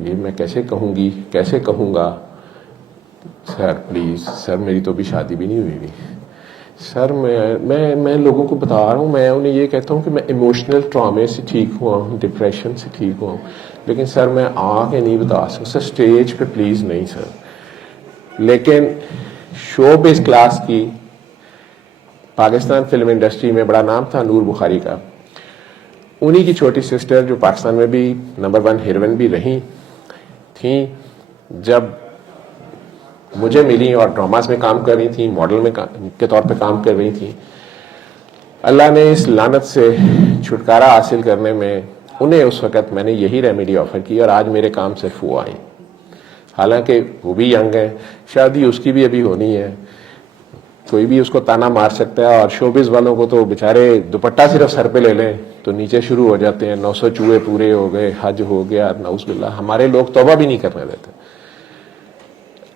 یہ میں کیسے کہوں گی, کیسے کہوں گا, سر پلیز سر میری تو ابھی شادی بھی نہیں ہوئی بھی, سر میں لوگوں کو بتا رہا ہوں, میں انہیں یہ کہتا ہوں کہ میں ایموشنل ٹرامے سے ٹھیک ہوا ہوں, ڈپریشن سے ٹھیک ہوا ہوں, لیکن سر میں آ کے نہیں بتا سکتا, سر اسٹیج پہ پلیز نہیں سر. لیکن شو بیس کلاس کی پاکستان فلم انڈسٹری میں بڑا نام تھا نور بخاری کا, انہی کی چھوٹی سسٹر جو پاکستان میں بھی نمبر 1 ہیروئن بھی رہی تھیں, جب مجھے ملی اور ڈراماز میں کام کر رہی تھیں, ماڈل میں کے طور پہ کام کر رہی تھیں, اللہ نے اس لعنت سے چھٹکارا حاصل کرنے میں انہیں اس وقت میں نے یہی ریمیڈی آفر کی, اور آج میرے کام صرف وہ آئیں. حالانکہ وہ بھی ینگ ہے, شادی اس کی بھی ابھی ہونی ہے, کوئی بھی اس کو تانا مار سکتا ہے, اور شوبز والوں کو تو بےچارے دوپٹہ صرف سر پہ لے لیں تو نیچے شروع ہو جاتے ہیں, 900 چوہے پورے ہو گئے, حج ہو گیا, نعوذ باللہ. ہمارے لوگ توبہ بھی نہیں کرنے دیتے.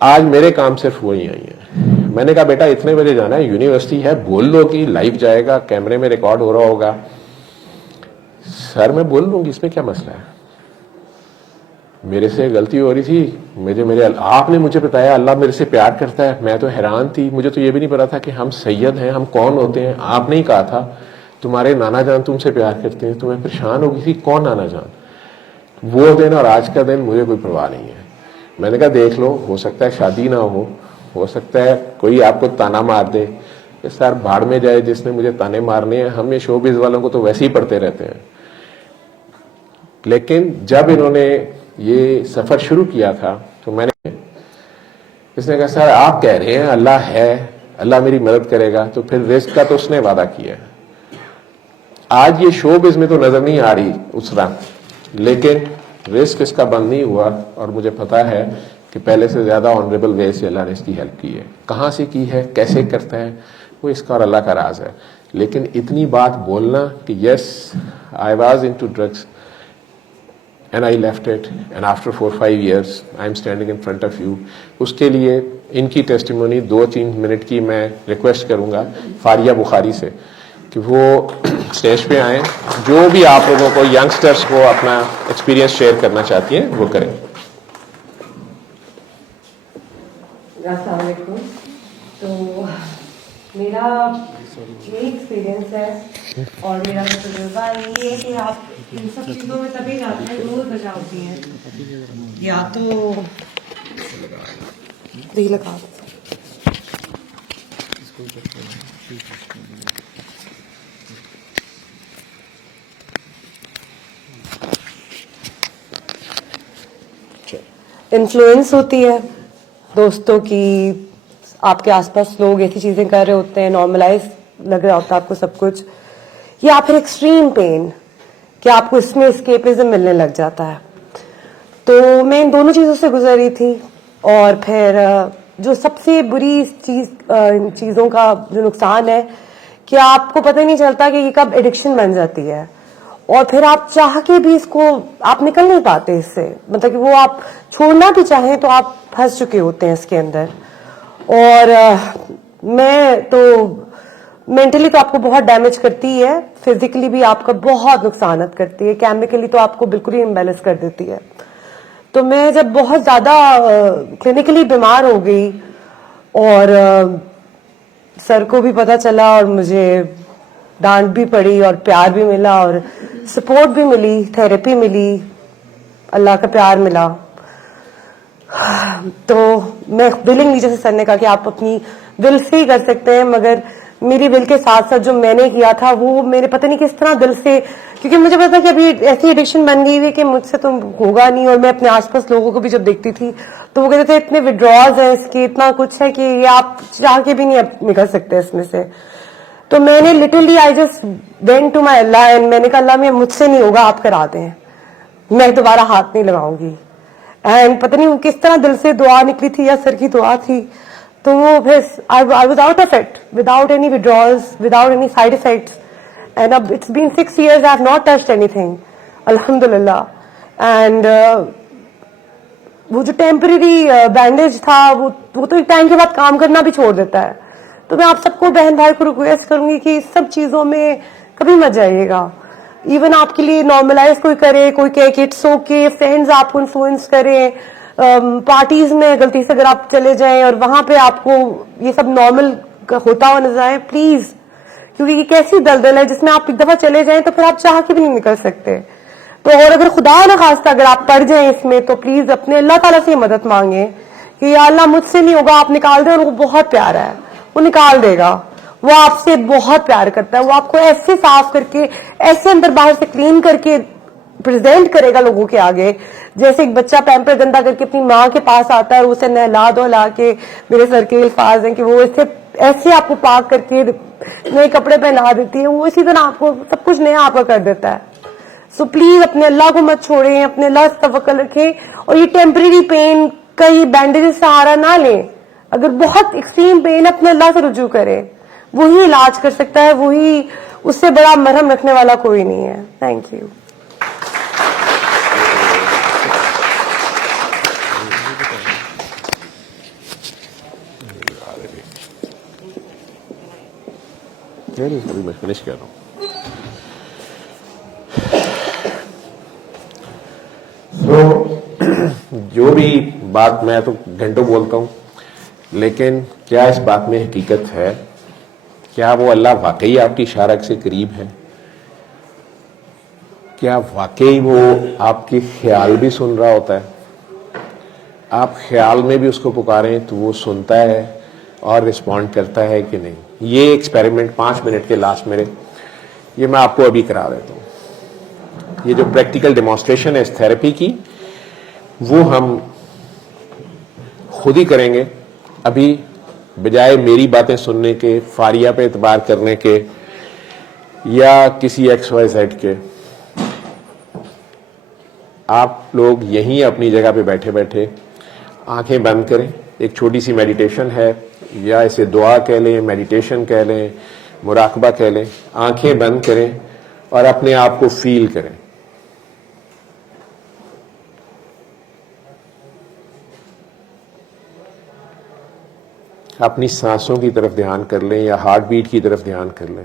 آج میرے کام صرف وہی آئی ہیں. میں نے کہا بیٹا اتنے بجے جانا ہے, یونیورسٹی ہے, بول لو کہ لائیو جائے گا, کیمرے میں ریکارڈ ہو رہا ہوگا. سر میں بول لوں گی, اس میں کیا مسئلہ ہے, میرے سے غلطی ہو رہی تھی, آپ نے مجھے بتایا اللہ میرے سے پیار کرتا ہے. میں تو حیران تھی, مجھے تو یہ بھی نہیں پتا تھا کہ ہم سید ہیں, ہم کون ہوتے ہیں. آپ نے ہی کہا تھا تمہارے نانا جان تم سے پیار کرتے ہیں, تو میں پریشان ہو گئی تھی کون نانا جان. وہ دن اور آج کا دن مجھے کوئی پرواہ نہیں ہے. میں نے کہا دیکھ لو, ہو سکتا ہے شادی نہ ہو سکتا ہے کوئی آپ کو تانا مار دے کہ سر بھاڑ میں جائے جس نے مجھے تانے مارنے ہیں, ہم یہ شوبز والوں کو تو ویسے ہی پڑھتے رہتے ہیں. لیکن جب انہوں نے یہ سفر شروع کیا تھا تو میں نے اس نے کہا سر آپ کہہ رہے ہیں اللہ ہے, اللہ میری مدد کرے گا, تو پھر رزق کا تو اس نے وعدہ کیا ہے. آج یہ شوبز میں تو نظر نہیں آ رہی اس طرح, لیکن رزق اس کا بند نہیں ہوا, اور مجھے پتا ہے کہ پہلے سے زیادہ آنریبل وے سے اللہ نے اس کی ہیلپ کی ہے. کہاں سے کی ہے, کیسے کرتا ہے, وہ اس کا اور اللہ کا راز ہے. لیکن اتنی بات بولنا کہ yes I was into drugs and I left it, and after 4-5 years I am standing in front of you. اس کے لیے ان کی ٹیسٹیمونی 2-3 منٹ کی میں ریکویسٹ کروں گا فاریہ بخاری سے کہ وہ اسٹیج پہ آئیں, جو بھی آپ لوگوں کو ینگسٹرس کو اپنا ایکسپیرینس شیئر کرنا چاہتی ہیں وہ کریں. السلام علیکم. تو میرا یہ ایکسپیرینس ہے اور میرا تجربہ یہ ہے کہ آپ ان سب چیزوں میں تبھی جاتے ہیں دو وجہ ہوتی ہیں, یا تو دل لگا انفلوئنس ہوتی ہے دوستوں کی, آپ کے آس پاس لوگ ایسی چیزیں کر رہے ہوتے ہیں, نارملائز لگ رہا ہوتا ہے آپ کو سب کچھ, یا پھر ایکسٹریم پین کہ آپ کو اس میں اسکیپزم ملنے لگ جاتا ہے. تو میں ان دونوں چیزوں سے گزر رہی تھی, اور پھر جو سب سے بری چیزوں کا جو نقصان ہے کہ آپ کو پتہ نہیں چلتا کہ یہ کب ایڈکشن بن جاتی ہے, اور پھر آپ چاہ کے بھی اس کو آپ نکل نہیں پاتے اس سے, مطلب کہ وہ آپ چھوڑنا بھی چاہیں تو آپ پھنس چکے ہوتے ہیں اس کے اندر. اور میں تو مینٹلی تو آپ کو بہت ڈیمیج کرتی ہے, فزیکلی بھی آپ کا بہت نقصانات کرتی ہے, کیمیکلی تو آپ کو بالکل ہی امبیلنس کر دیتی ہے. تو میں جب بہت زیادہ کلینکلی بیمار ہو گئی اور سر کو بھی پتہ چلا اور مجھے ڈانٹ بھی پڑی اور پیار بھی ملا اور سپورٹ بھی ملی, تھیراپی ملی, اللہ کا پیار ملا, تو میں ولنگلی, جیسے سر نے کہا کہ آپ اپنی دل سے ہی کر سکتے ہیں, مگر میری ول کے ساتھ ساتھ جو میں نے کیا تھا وہ میرے پتہ نہیں کس طرح دل سے, کیونکہ مجھے پتا کہ ابھی ایسی ایڈکشن بن گئی ہوئی کہ مجھ سے تو ہوگا نہیں. اور میں اپنے آس پاس لوگوں کو بھی جب دیکھتی تھی تو وہ کہتے تھے اتنے وڈراز ہیں اس کے, اتنا کچھ ہے کہ یہ آپ چاہ کے بھی نہیں نکل سکتے اس میں سے. تو میں نے literally I just went to my اللہ اینڈ میں نے کہا اللہ میں مجھ سے نہیں ہوگا, آپ کرا دیں, میں دوبارہ ہاتھ نہیں لگاؤں گی. اینڈ پتہ نہیں کس طرح دل سے دعا نکلی تھی یا سر کی دعا تھی, تو وہ پھر I was out of it without any withdrawals, without any side effects, and it's been 6 years I have not touched anything, alhamdulillah. And وہ جو ٹیمپریری بینڈیج تھا وہ تو ایک ٹائم کے بعد کام کرنا بھی چھوڑ دیتا ہے. تو میں آپ سب کو بہن بھائی کو ریکویسٹ کروں گی کہ اس سب چیزوں میں کبھی مت جائیے گا. ایون آپ کے لیے نارملائز کوئی کرے, کوئی کہے کہ اٹس اوکے, فرینڈز آپ کو انفلوئنس کریں, پارٹیز میں غلطی سے اگر آپ چلے جائیں اور وہاں پہ آپ کو یہ سب نارمل ہوتا ہوا نظر آئے, پلیز, کیونکہ یہ کیسی دلدل ہے جس میں آپ ایک دفعہ چلے جائیں تو پھر آپ چاہ کے بھی نہیں نکل سکتے. تو اور اگر خدا نخواستہ اگر آپ پڑ جائیں اس میں تو پلیز اپنے اللہ تعالیٰ سے مدد مانگیں کہ یا اللہ مجھ سے نہیں ہوگا, آپ نکال دیں. اور وہ بہت پیارا ہے, وہ نکال دے گا, وہ آپ سے بہت پیار کرتا ہے, وہ آپ کو ایسے صاف کر کے, ایسے اندر باہر سے کلین کر کے پریزنٹ کرے گا لوگوں کے آگے, جیسے ایک بچہ پیمپر گندا کر کے اپنی ماں کے پاس آتا ہے اور اسے نہلا دھلا کے, میرے سر کے الفاظ ہیں کہ وہ ایسے آپ کو پاک کر کے نئے کپڑے پہنا دیتی ہے, وہ اسی طرح آپ کو سب کچھ نیا آپ کا کر دیتا ہے. سو پلیز اپنے اللہ کو مت چھوڑیں, اپنے اللہ سے توکل رکھیں, اور یہ ٹیمپریری پین کا یہ بینڈیج سہارا نہ لیں. اگر بہت ایکسٹریم پین اپنے اللہ سے رجوع کریں, وہی علاج کر سکتا ہے, وہی, اس سے بڑا مرہم رکھنے والا کوئی نہیں ہے. Thank you. میں فنش کر رہا ہوں. جو بھی بات میں تو گھنٹوں بولتا ہوں, لیکن کیا اس بات میں حقیقت ہے؟ کیا وہ اللہ واقعی آپ کی شارک سے قریب ہے؟ کیا واقعی وہ آپ کے خیال بھی سن رہا ہوتا ہے؟ آپ خیال میں بھی اس کو پکاریں تو وہ سنتا ہے اور رسپونڈ کرتا ہے کہ نہیں؟ یہ ایکسپیریمنٹ 5 منٹ کے لاسٹ میرے, یہ میں آپ کو ابھی کرا دیتا ہوں. یہ جو پریکٹیکل ڈیمانسٹریشن ہے اس تھراپی کی, وہ ہم خود ہی کریں گے. ابھی بجائے میری باتیں سننے کے, فاریہ پہ اعتبار کرنے کے یا کسی ایکس وائی زیڈ کے, آپ لوگ یہیں اپنی جگہ پہ بیٹھے بیٹھے آنکھیں بند کریں. ایک چھوٹی سی میڈیٹیشن ہے, یا اسے دعا کہہ لیں, میڈیٹیشن کہہ لیں, مراقبہ کہہ لیں. آنکھیں بند کریں اور اپنے آپ کو فیل کریں. اپنی سانسوں کی طرف دھیان کر لیں یا ہارٹ بیٹ کی طرف دھیان کر لیں.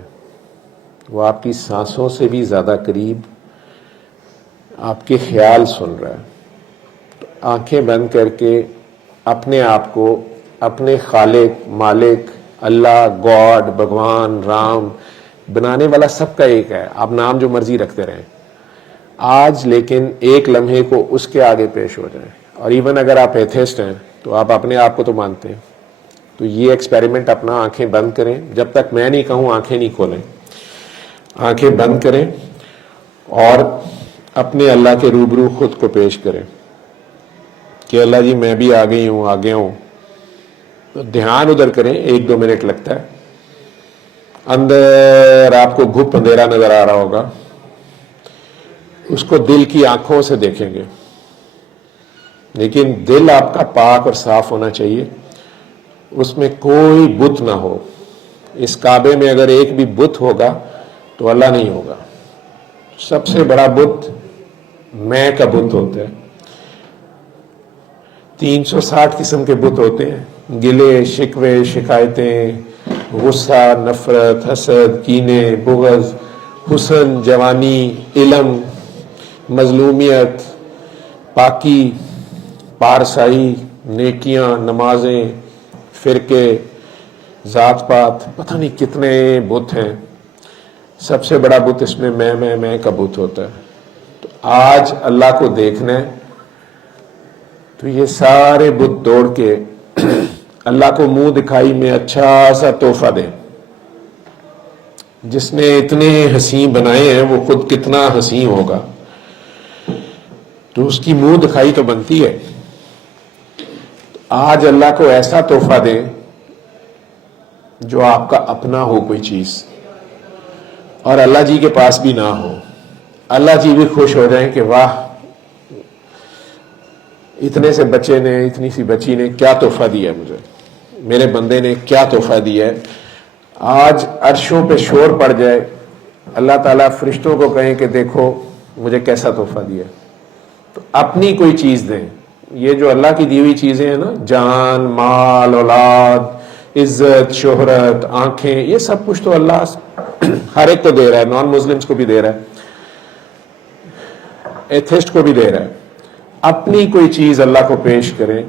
وہ آپ کی سانسوں سے بھی زیادہ قریب آپ کے خیال سن رہا ہے. تو آنکھیں بند کر کے اپنے آپ کو اپنے خالق, مالک, اللہ, گاڈ, بھگوان, رام, بنانے والا سب کا ایک ہے. آپ نام جو مرضی رکھتے رہیں آج, لیکن ایک لمحے کو اس کے آگے پیش ہو جائیں. اور ایون اگر آپ ایتھسٹ ہیں تو آپ اپنے آپ کو تو مانتے ہیں. تو یہ ایکسپیریمنٹ اپنا, آنکھیں بند کریں. جب تک میں نہیں کہوں آنکھیں نہیں کھولیں. آنکھیں بند کریں اور اپنے اللہ کے روبرو خود کو پیش کریں کہ اللہ جی میں بھی آ گئی ہوں, آ گیا ہوں. تو دھیان ادھر کریں. 1-2 منٹ لگتا ہے. اندر آپ کو گھپ اندھیرا نظر آ رہا ہوگا, اس کو دل کی آنکھوں سے دیکھیں گے. لیکن دل آپ کا پاک اور صاف ہونا چاہیے, اس میں کوئی بت نہ ہو. اس کعبے میں اگر ایک بھی بت ہوگا تو اللہ نہیں ہوگا. سب سے بڑا بت میں کا بت ہوتا ہے. 360 قسم کے بت ہوتے ہیں. گلے, شکوے, شکایتیں, غصہ, نفرت, حسد, کینے, بغض, حسن, جوانی, علم, مظلومیت, پاکی, پارسائی, نیکیاں, نمازیں, فرقے, ذات پات, پتہ نہیں کتنے بت ہیں. سب سے بڑا بت اس میں میں کا بت ہوتا ہے. تو آج اللہ کو دیکھنا ہے تو یہ سارے بت توڑ کے اللہ کو منہ دکھائی میں اچھا سا تحفہ دیں. جس نے اتنے حسین بنائے ہیں وہ خود کتنا حسین ہوگا, تو اس کی منہ دکھائی تو بنتی ہے. آج اللہ کو ایسا تحفہ دیں جو آپ کا اپنا ہو کوئی چیز, اور اللہ جی کے پاس بھی نہ ہو. اللہ جی بھی خوش ہو جائیں کہ واہ اتنے سے بچے نے, اتنی سی بچی نے کیا تحفہ دیا ہے مجھے, میرے بندے نے کیا تحفہ دیا ہے. آج عرشوں پہ شور پڑ جائے, اللہ تعالیٰ فرشتوں کو کہیں کہ دیکھو مجھے کیسا تحفہ دیا. تو اپنی کوئی چیز دیں. یہ جو اللہ کی دی ہوئی چیزیں ہیں نا, جان, مال, اولاد, عزت, شہرت, آنکھیں, یہ سب کچھ تو اللہ ہر ایک کو دے رہا ہے. نان مسلمس کو بھی دے رہا ہے, ایتھسٹ کو بھی دے رہا ہے. اپنی کوئی چیز اللہ کو پیش کریں.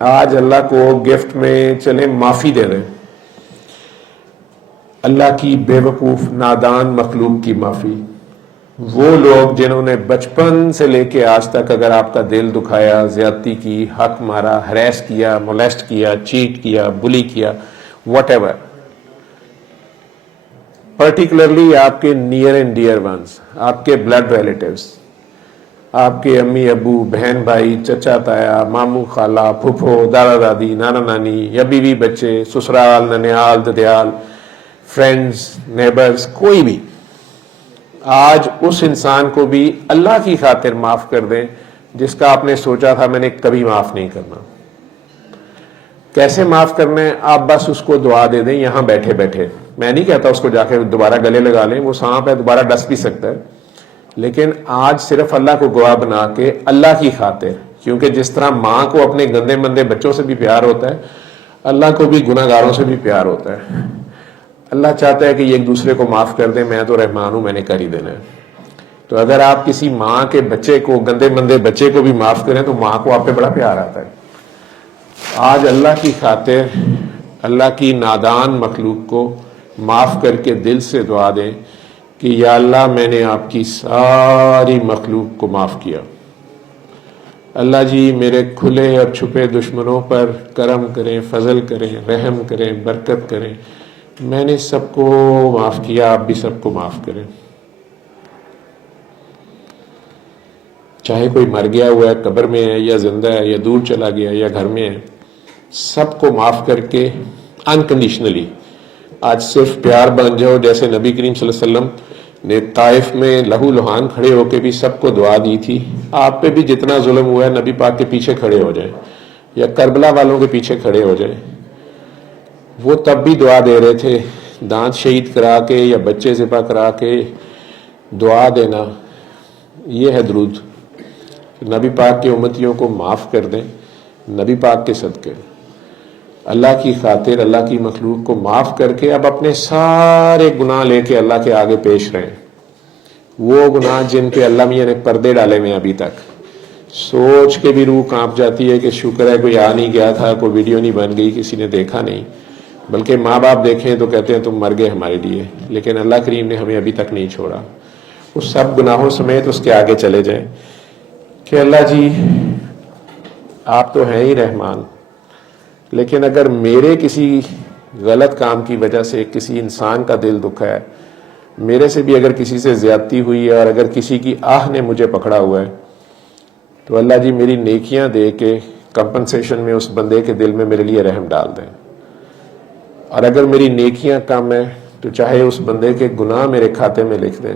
آج اللہ کو گفٹ میں چلیں معافی دے دیں. اللہ کی بے وقوف نادان مخلوق کی معافی. وہ لوگ جنہوں نے بچپن سے لے کے آج تک اگر آپ کا دل دکھایا, زیادتی کی, حق مارا, ہریس کیا, مولیسٹ کیا, چیٹ کیا, بلی کیا, واٹ ایور, پرٹیکولرلی آپ کے نیئر اینڈ ڈیئر ونس, آپ کے بلڈ ریلیٹیوز, آپ کے امی ابو, بہن بھائی, چچا تایا, ماموں خالہ, پھپھو, دادا دادی, نانا نانی, یا بیوی بچے, سسرال, ننیال, ددیال, فرینڈز, نیبرز, کوئی بھی, آج اس انسان کو بھی اللہ کی خاطر معاف کر دیں جس کا آپ نے سوچا تھا میں نے کبھی معاف نہیں کرنا. کیسے معاف کرنا ہے؟ آپ بس اس کو دعا دے دیں یہاں بیٹھے بیٹھے. میں نہیں کہتا اس کو جا کے دوبارہ گلے لگا لیں, وہ سانپ ہے دوبارہ ڈس بھی سکتا ہے. لیکن آج صرف اللہ کو گواہ بنا کے اللہ کی خاطر, کیونکہ جس طرح ماں کو اپنے گندے مندے بچوں سے بھی پیار ہوتا ہے, اللہ کو بھی گناہ گاروں سے بھی پیار ہوتا ہے. اللہ چاہتا ہے کہ یہ ایک دوسرے کو معاف کر دیں. میں تو رحمان ہوں, میں نے کر ہی دینا ہے. تو اگر آپ کسی ماں کے بچے کو, گندے مندے بچے کو بھی معاف کریں تو ماں کو آپ پہ بڑا پیار آتا ہے. آج اللہ کی خاطر اللہ کی نادان مخلوق کو معاف کر کے دل سے دعا دیں کہ یا اللہ میں نے آپ کی ساری مخلوق کو معاف کیا. اللہ جی میرے کھلے اور چھپے دشمنوں پر کرم کریں, فضل کریں, رحم کریں, برکت کریں. میں نے سب کو معاف کیا, آپ بھی سب کو معاف کریں. چاہے کوئی مر گیا ہوا ہے، قبر میں ہے یا زندہ ہے یا دور چلا گیا یا گھر میں ہے، سب کو معاف کر کے انکنڈیشنلی آج صرف پیار بن جاؤ. جیسے نبی کریم صلی اللہ علیہ وسلم نے طائف میں لہو لہان کھڑے ہو کے بھی سب کو دعا دی تھی. آپ پہ بھی جتنا ظلم ہوا ہے نبی پاک کے پیچھے کھڑے ہو جائیں یا کربلا والوں کے پیچھے کھڑے ہو جائیں. وہ تب بھی دعا دے رہے تھے، دانت شہید کرا کے یا بچے ذبح کرا کے دعا دینا. یہ ہے درود. نبی پاک کی امتیوں کو معاف کر دیں نبی پاک کے صدقے، اللہ کی خاطر اللہ کی مخلوق کو معاف کر کے اب اپنے سارے گناہ لے کے اللہ کے آگے پیش رہیں. وہ گناہ جن پہ اللہ میاں نے پردے ڈالے میں ابھی تک سوچ کے بھی روح کانپ جاتی ہے کہ شکر ہے کوئی آ نہیں گیا تھا، کوئی ویڈیو نہیں بن گئی، کسی نے دیکھا نہیں. بلکہ ماں باپ دیکھیں تو کہتے ہیں تم مر گئے ہمارے لیے، لیکن اللہ کریم نے ہمیں ابھی تک نہیں چھوڑا. اس سب گناہوں سمیت اس کے آگے چلے جائیں کہ اللہ جی آپ تو ہیں ہی رحمان، لیکن اگر میرے کسی غلط کام کی وجہ سے کسی انسان کا دل دکھا ہے، میرے سے بھی اگر کسی سے زیادتی ہوئی ہے اور اگر کسی کی آہ نے مجھے پکڑا ہوا ہے، تو اللہ جی میری نیکیاں دے کے کمپنسیشن میں اس بندے کے دل میں میرے لیے رحم ڈال دیں. اور اگر میری نیکیاں کم ہیں تو چاہے اس بندے کے گناہ میرے کھاتے میں لکھ دیں،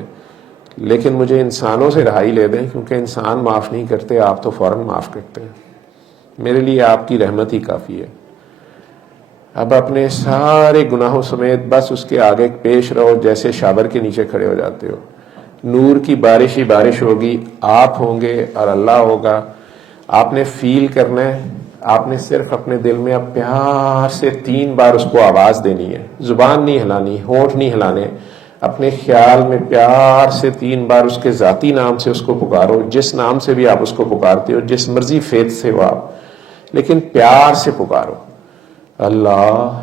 لیکن مجھے انسانوں سے رہائی لے دیں، کیونکہ انسان معاف نہیں کرتے، آپ تو فوراً معاف کرتے ہیں. میرے لیے آپ کی رحمت ہی کافی ہے. اب اپنے سارے گناہوں سمیت بس اس کے آگے پیش رہو جیسے شاور کے نیچے کھڑے ہو جاتے ہو. نور کی بارش ہی بارش ہوگی، آپ ہوں گے اور اللہ ہوگا. آپ نے فیل کرنا ہے، آپ نے صرف اپنے دل میں اب پیار سے 3 بار اس کو آواز دینی ہے. زبان نہیں ہلانی، ہونٹ نہیں ہلانے، اپنے خیال میں پیار سے 3 بار اس کے ذاتی نام سے اس کو پکارو. جس نام سے بھی آپ اس کو پکارتے ہو، جس مرضی فیت سے ہو آپ، لیکن پیار سے پکارو. اللہ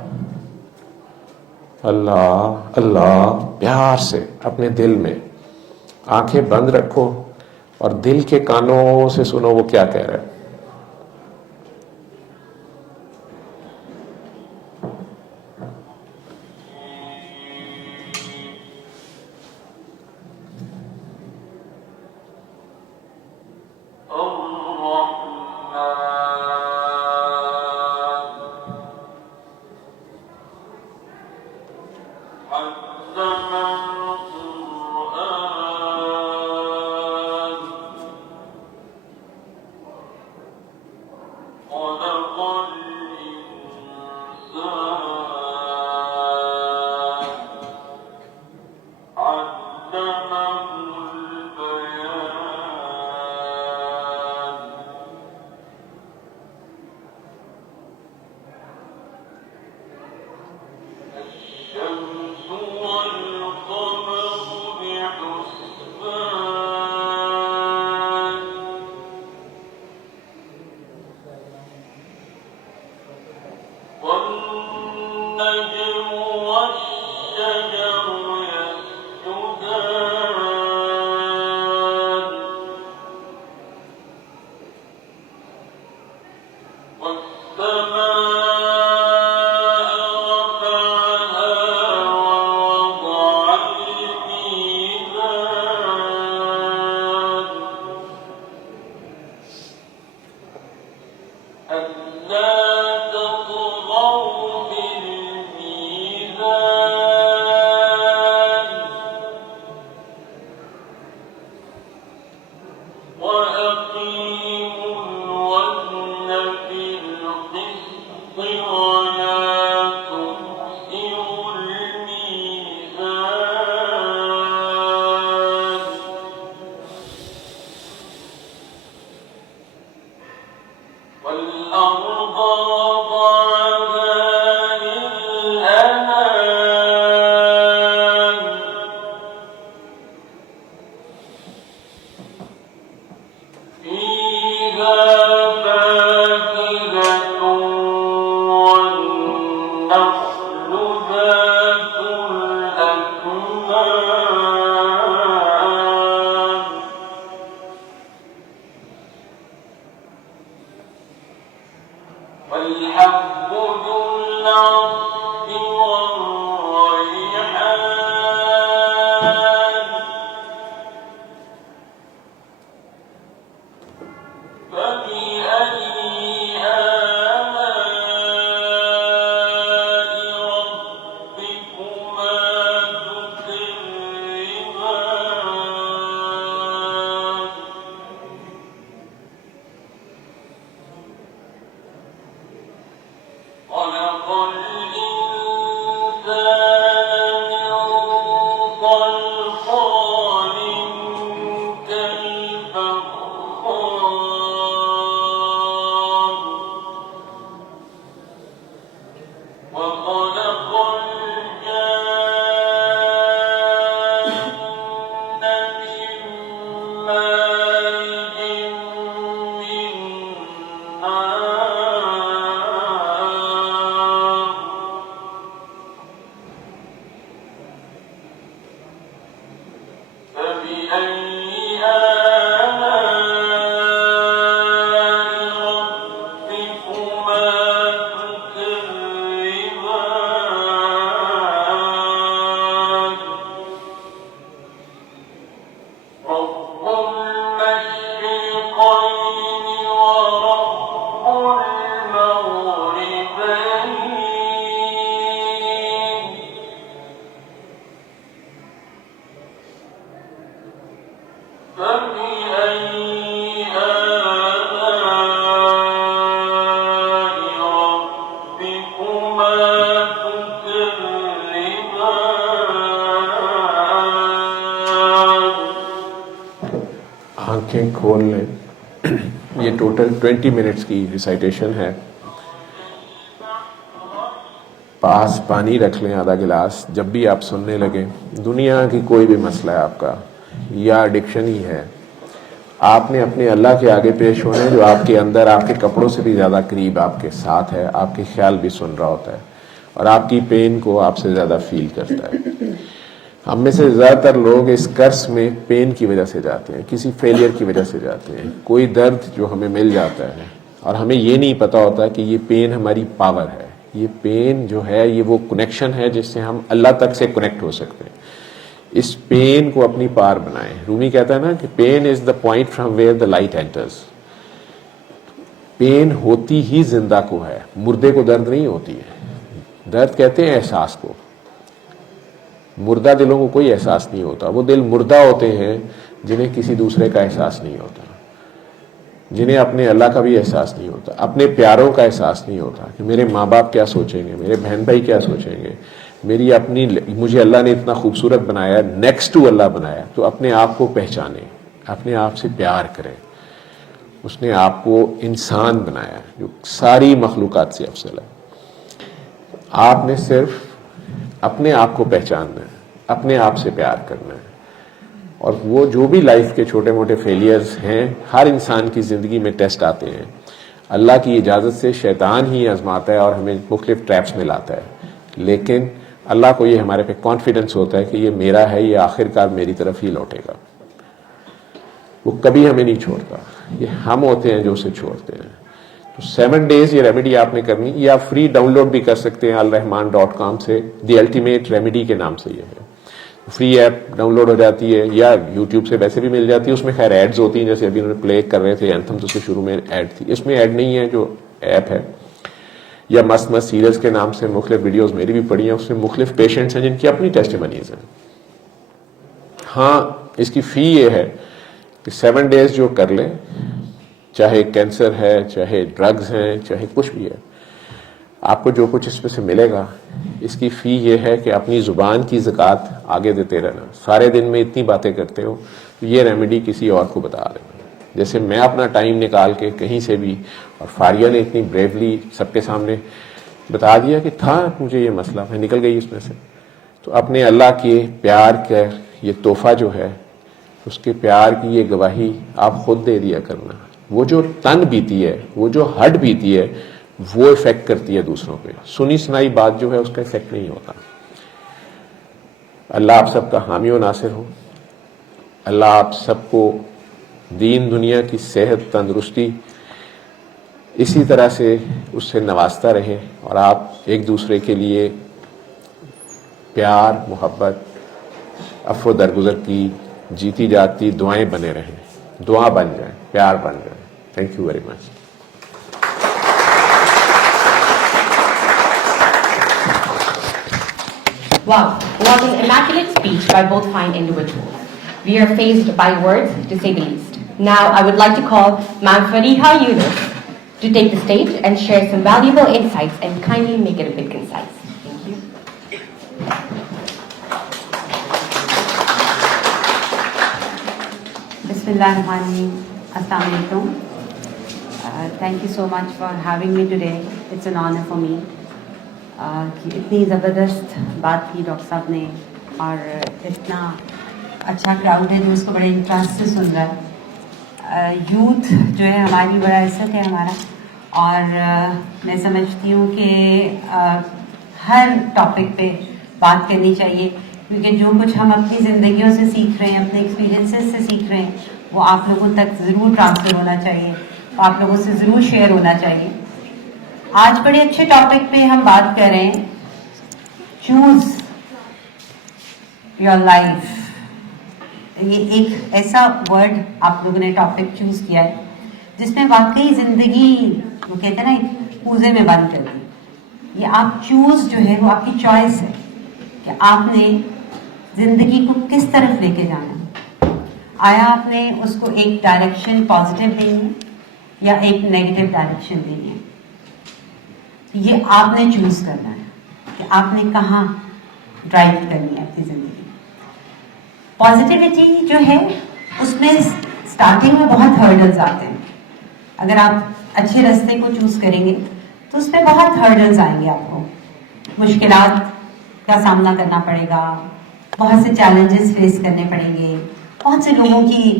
اللہ اللہ، پیار سے اپنے دل میں. آنکھیں بند رکھو اور دل کے کانوں سے سنو وہ کیا کہہ رہا ہے. آنکھیں کھول لیں. یہ ٹوٹل 20 منٹس کی ریسائٹیشن ہے. پاس پانی رکھ لیں آدھا گلاس. جب بھی آپ سننے لگیں, دنیا کی کوئی بھی مسئلہ ہے آپ کا یا ایڈکشن ہی ہے, آپ نے اپنے اللہ کے آگے پیش ہونے, جو آپ کے اندر آپ کے کپڑوں سے بھی زیادہ قریب آپ کے ساتھ ہے, آپ کے خیال بھی سن رہا ہوتا ہے اور آپ کی پین کو آپ سے زیادہ فیل کرتا ہے. ہم میں سے زیادہ تر لوگ اس کرس میں پین کی وجہ سے جاتے ہیں, کسی فیلئر کی وجہ سے جاتے ہیں, کوئی درد جو ہمیں مل جاتا ہے اور ہمیں یہ نہیں پتا ہوتا کہ یہ پین ہماری پاور ہے. یہ پین جو ہے یہ وہ کنیکشن ہے جس سے ہم اللہ تک سے کنیکٹ ہو سکتے ہیں. اس پین کو اپنی پار بنائیں. رومی کہتا ہے نا کہ pain is the point from where the light enters. Pain ہوتی ہی زندہ کو ہے, مردے کو درد نہیں ہوتی ہے. درد کہتے ہیں احساس کو. مردہ دلوں کو کوئی احساس نہیں ہوتا. وہ دل مردہ ہوتے ہیں جنہیں کسی دوسرے کا احساس نہیں ہوتا, جنہیں اپنے اللہ کا بھی احساس نہیں ہوتا, اپنے پیاروں کا احساس نہیں ہوتا کہ میرے ماں باپ کیا سوچیں گے, میرے بہن بھائی کیا سوچیں گے, میری اپنی, مجھے اللہ نے اتنا خوبصورت بنایا, نیکسٹ ٹو اللہ بنایا. تو اپنے آپ کو پہچانیں, اپنے آپ سے پیار کریں. اس نے آپ کو انسان بنایا جو ساری مخلوقات سے افضل ہے. آپ نے صرف اپنے آپ کو پہچاننا ہے, اپنے آپ سے پیار کرنا ہے. اور وہ جو بھی لائف کے چھوٹے موٹے فیلیئرز ہیں, ہر انسان کی زندگی میں ٹیسٹ آتے ہیں. اللہ کی اجازت سے شیطان ہی آزماتا ہے اور ہمیں مختلف ٹریپس میں لاتا ہے, لیکن اللہ کو یہ ہمارے پہ کانفیڈنس ہوتا ہے کہ یہ میرا ہے, یہ آخر کار میری طرف ہی لوٹے گا. وہ کبھی ہمیں نہیں چھوڑتا, یہ ہم ہوتے ہیں جو اسے چھوڑتے ہیں. تو 7 days یہ ریمیڈی آپ نے کرنی, یا فری ڈاؤن لوڈ بھی کر سکتے ہیں alrahman.com سے. دی الٹیمیٹ ریمیڈی کے نام سے یہ ہے. فری ایپ ڈاؤن لوڈ ہو جاتی ہے, یا یوٹیوب سے ویسے بھی مل جاتی ہے. اس میں خیر ایڈز ہوتی ہیں, جیسے ابھی انہوں نے پلے کر رہے تھے اینتھم, تو اس کے شروع میں ایڈ تھی. اس میں ایڈ نہیں ہے جو ایپ ہے. یا مست مست سیریز کے نام سے مختلف ویڈیوز میری بھی پڑی ہیں, اس میں مختلف پیشنٹس ہیں جن کی اپنی ٹیسٹیمنیز ہیں. ہاں, اس کی فی یہ ہے کہ 7 days جو کر لیں, چاہے کینسر ہے, چاہے ڈرگز ہیں, چاہے کچھ بھی ہے, آپ کو جو کچھ اس میں سے ملے گا, اس کی فی یہ ہے کہ اپنی زبان کی زکوٰۃ آگے دیتے رہنا. سارے دن میں اتنی باتیں کرتے ہو تو یہ ریمیڈی کسی اور کو بتا دینا. جیسے میں اپنا ٹائم نکال کے کہیں سے بھی, اور فاریہ نے اتنی بریولی سب کے سامنے بتا دیا کہ تھا مجھے یہ مسئلہ, میں نکل گئی اس میں سے. تو اپنے اللہ کے پیار کا یہ تحفہ جو ہے, اس کے پیار کی یہ گواہی آپ خود دے دیا کرنا. وہ جو تن بیتی ہے, وہ جو ہڈ بیتی ہے, وہ افیکٹ کرتی ہے دوسروں پہ. سنی سنائی بات جو ہے اس کا افیکٹ نہیں ہوتا. اللہ آپ سب کا حامی و ناصر ہو. اللہ آپ سب کو دین دنیا کی صحت, تندرستی اسی طرح سے اس سے نوازتا رہے, اور آپ ایک دوسرے کے لیے پیار, محبت, عفو درگزر کی جیتی جاتی دعائیں بنے رہیں. دعا بن جائیں, پیار بن جائیں. Thank you very much. Wow, what an immaculate speech by both fine individuals. We are faced by words, to say the least. Now, I would like to call Ma'am Fariha Yunus to take the stage and share some valuable insights, and kindly make it a bit concise. Thank you. Bismillahirrahmanirrahim. Assalamu alaikum. Thank you so much for having me today. It's an honor for me. کہ اتنی زبردست بات کی doctor صاحب نے, اور اتنا اچھا کراؤڈ ہے جو اس کو بڑے انٹرسٹ سے سن رہا ہے. یوتھ جو ہے ہماری بڑا عزت ہے ہمارا, اور میں سمجھتی ہوں کہ ہر ٹاپک پہ بات کرنی چاہیے. کیونکہ جو کچھ ہم اپنی زندگیوں سے سیکھ رہے ہیں، اپنے ایکسپیرینسز سے سیکھ رہے ہیں، وہ آپ لوگوں تک ضرور ٹرانسفر ہونا چاہیے، آپ لوگوں سے ضرور شیئر ہونا چاہیے. آج بڑے اچھے ٹاپک پہ ہم بات کر رہے ہیں، چوز یور لائف. یہ ایک ایسا ورڈ آپ لوگوں نے ٹاپک چوز کیا ہے جس میں واقعی زندگی وہ کہتے ہیں نا کوزے میں بند کر دی. یہ آپ چوز جو ہے وہ آپ کی چوائس ہے کہ آپ نے زندگی کو کس طرف لے کے جانا ہے. آیا آپ نے اس کو ایک ڈائریکشن پازیٹیو دینی ہے یا ایک نیگیٹو ڈائریکشن دینی ہے. یہ آپ نے چوز کرنا ہے کہ آپ نے کہاں ڈرائیو کرنی ہے اپنی زندگی. پازیٹیوٹی جو ہے اس میں اسٹارٹنگ میں بہت ہرڈلز آتے ہیں. اگر آپ اچھے راستے کو چوز کریں گے تو اس میں بہت ہرڈلز آئیں گے، آپ کو مشکلات کا سامنا کرنا پڑے گا، بہت سے چیلنجز فیس کرنے پڑیں گے، بہت سے لوگوں کی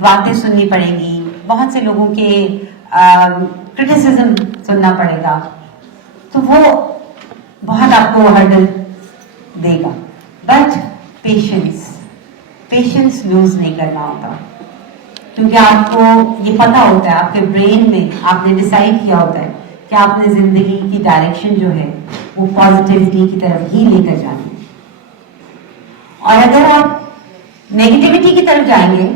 باتیں سننی پڑے گی، بہت سے لوگوں کے کرٹیسزم سننا پڑے گا. تو وہ بہت آپ کو ہرڈل دے گا. بٹ پیشنس لوز نہیں کرنا ہوتا، کیونکہ آپ کو یہ پتا ہوتا ہے، آپ کے برین میں آپ نے ڈیسائیڈ کیا ہوتا ہے کہ آپ نے زندگی کی ڈائریکشن جو ہے وہ پازیٹیوٹی کی طرف ہی لے کر جانی ہے. اور اگر آپ نیگیٹیوٹی کی طرف جائیں گے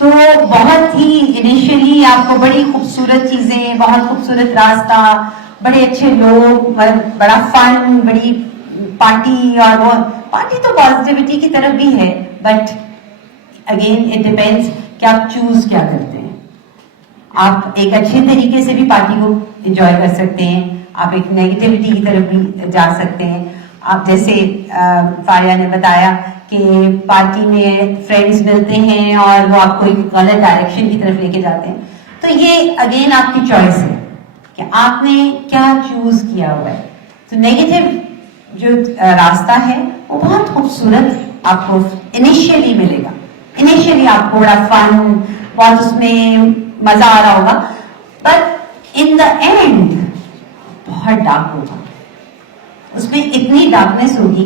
تو بہت ہی انیشیلی آپ کو بڑی خوبصورت چیزیں، بہت خوبصورت راستہ، بڑے اچھے لوگ، بڑا فن، بڑی پارٹی، اور وہ پارٹی تو پازیٹیوٹی کی طرف بھی ہے، بٹ اگین اٹ ڈیپینڈس کہ آپ چوز کیا کرتے ہیں. آپ ایک اچھے طریقے سے بھی پارٹی کو انجوائے کر سکتے ہیں، آپ ایک نیگیٹیوٹی کی طرف بھی جا سکتے ہیں. آپ جیسے فاریہ نے بتایا کہ پارٹی میں فرینڈز ملتے ہیں اور وہ آپ کو ایک غلط ڈائریکشن کی طرف لے کے جاتے ہیں. تو یہ اگین آپ کی چوائس ہے کہ آپ نے کیا چوز کیا ہوا ہے. تو نیگیٹو جو راستہ ہے وہ بہت خوبصورت آپ کو انیشیلی ملے گا. انیشیلی آپ کو بڑا فن، بہت اس میں مزہ آ رہا ہوگا، بٹ ان دا اینڈ بہت ڈارک ہوگا. اس میں اتنی ڈارکنیس ہوگی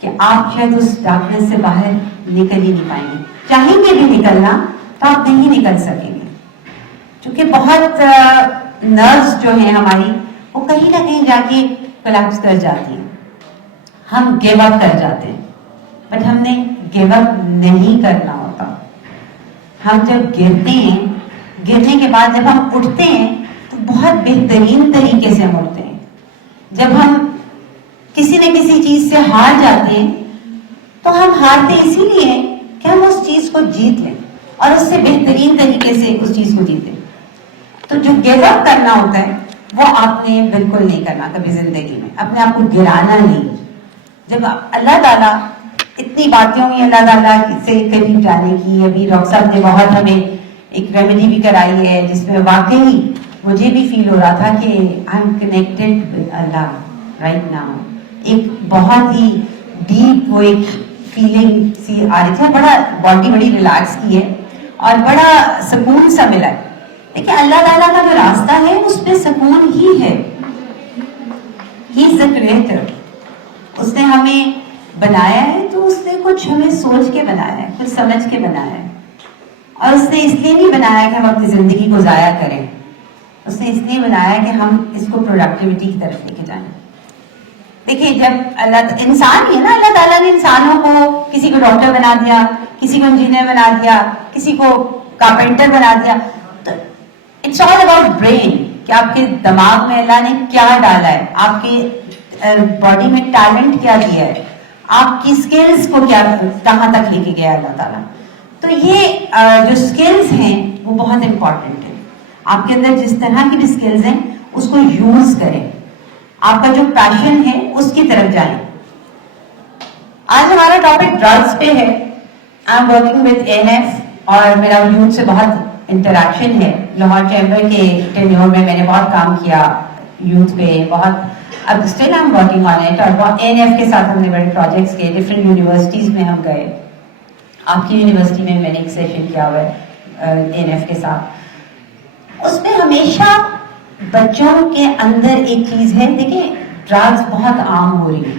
کہ آپ شاید اس ڈارکنیس سے باہر نکل ہی نہیں پائیں گے. چاہیں گے بھی نکلنا تو آپ نہیں نکل سکیں گے، کیونکہ بہت نروز جو ہیں ہماری وہ کہیں نہ کہیں جا کے کولیپس کر جاتی ہیں. ہم گیو اپ کر جاتے ہیں، بٹ ہم نے گیو اپ نہیں کرنا ہوتا. ہم جب گرتے ہیں، گرنے کے بعد جب ہم اٹھتے ہیں تو بہت بہترین طریقے سے ہم اٹھتے ہیں. جب ہم کسی نہ کسی چیز سے ہار جاتے ہیں تو ہم ہارتے اسی لیے کہ ہم اس چیز کو جیت لیں اور اس سے بہترین طریقے سے اس چیز کو جیتیں. تو جو گیو اپ کرنا ہوتا ہے وہ آپ نے بالکل نہیں کرنا کبھی زندگی میں. اپنے آپ کو گرانا نہیں. جب اللہ تعالیٰ اتنی باتیں ہوئی اللہ تعالیٰ سے قریب جانے کی، ابھی ڈاکٹر صاحب نے بہت ہمیں ایک ریمیڈی بھی کرائی ہے جس میں واقعی مجھے بھی فیل ہو رہا تھا کہ I am connected with Allah right now. ایک بہت ہی ڈیپ وہ ایک فیلنگ سی آ رہی تھی، بڑا باڈی بڑی ریلیکس کی ہے اور بڑا سکون سا ملا ہے. دیکھیں اللہ تعالیٰ کا جو راستہ ہے اس میں سکون ہی ہے. ہی از اے کریٹر. اس نے ہمیں بنایا ہے تو اس نے کچھ ہمیں سوچ کے بنایا ہے، کچھ سمجھ کے بنایا ہے. اور اس نے اس لیے نہیں بنایا کہ ہم اپنی زندگی کو ضائع کریں. اس نے اس لیے بنایا کہ ہم اس کو پروڈکٹیوٹی کی طرف لے کے جائیں. دیکھیں جب اللہ انسان ہی ہے نا، اللہ تعالیٰ نے انسانوں کو کسی کو ڈاکٹر بنا دیا، کسی کو انجینئر بنا دیا، کسی کو کارپینٹر بنا دیا. تو اٹس آل اباؤٹ برین کہ آپ کے دماغ میں اللہ نے کیا ڈالا ہے، آپ کی باڈی میں ٹیلنٹ کیا دیا ہے، آپ کی سکلز کو کیا کہاں تک لے کے گیا اللہ تعالیٰ. تو یہ جو سکلز ہیں وہ بہت امپورٹنٹ ہے. آپ کے اندر جس طرح کی بھی سکلز ہیں اس کو یوز کریں. آپ کا جو پیشن ہے اس کی طرف جائیں. آج ہمارا ٹاپک ڈرگس پہ ہے. I am working with ANF اور میرا یوتھ سے بہت انٹریکشن ہے. لاہور چیمبر کے ٹینیور میں میں نے بہت کام کیا یوتھ پہ، بہت اب still I am working on it. اور ANF کے ساتھ ہم نے بڑے پروجیکٹس کیے، ڈفرینٹ یونیورسٹیز میں ہم گئے. آپ کی یونیورسٹی میں نے ایک سیشن کیا ہوا ہے ANF کے ساتھ. اس میں ہمیشہ بچوں کے اندر ایک چیز ہے، دیکھیں ڈرگس بہت عام ہو رہی ہے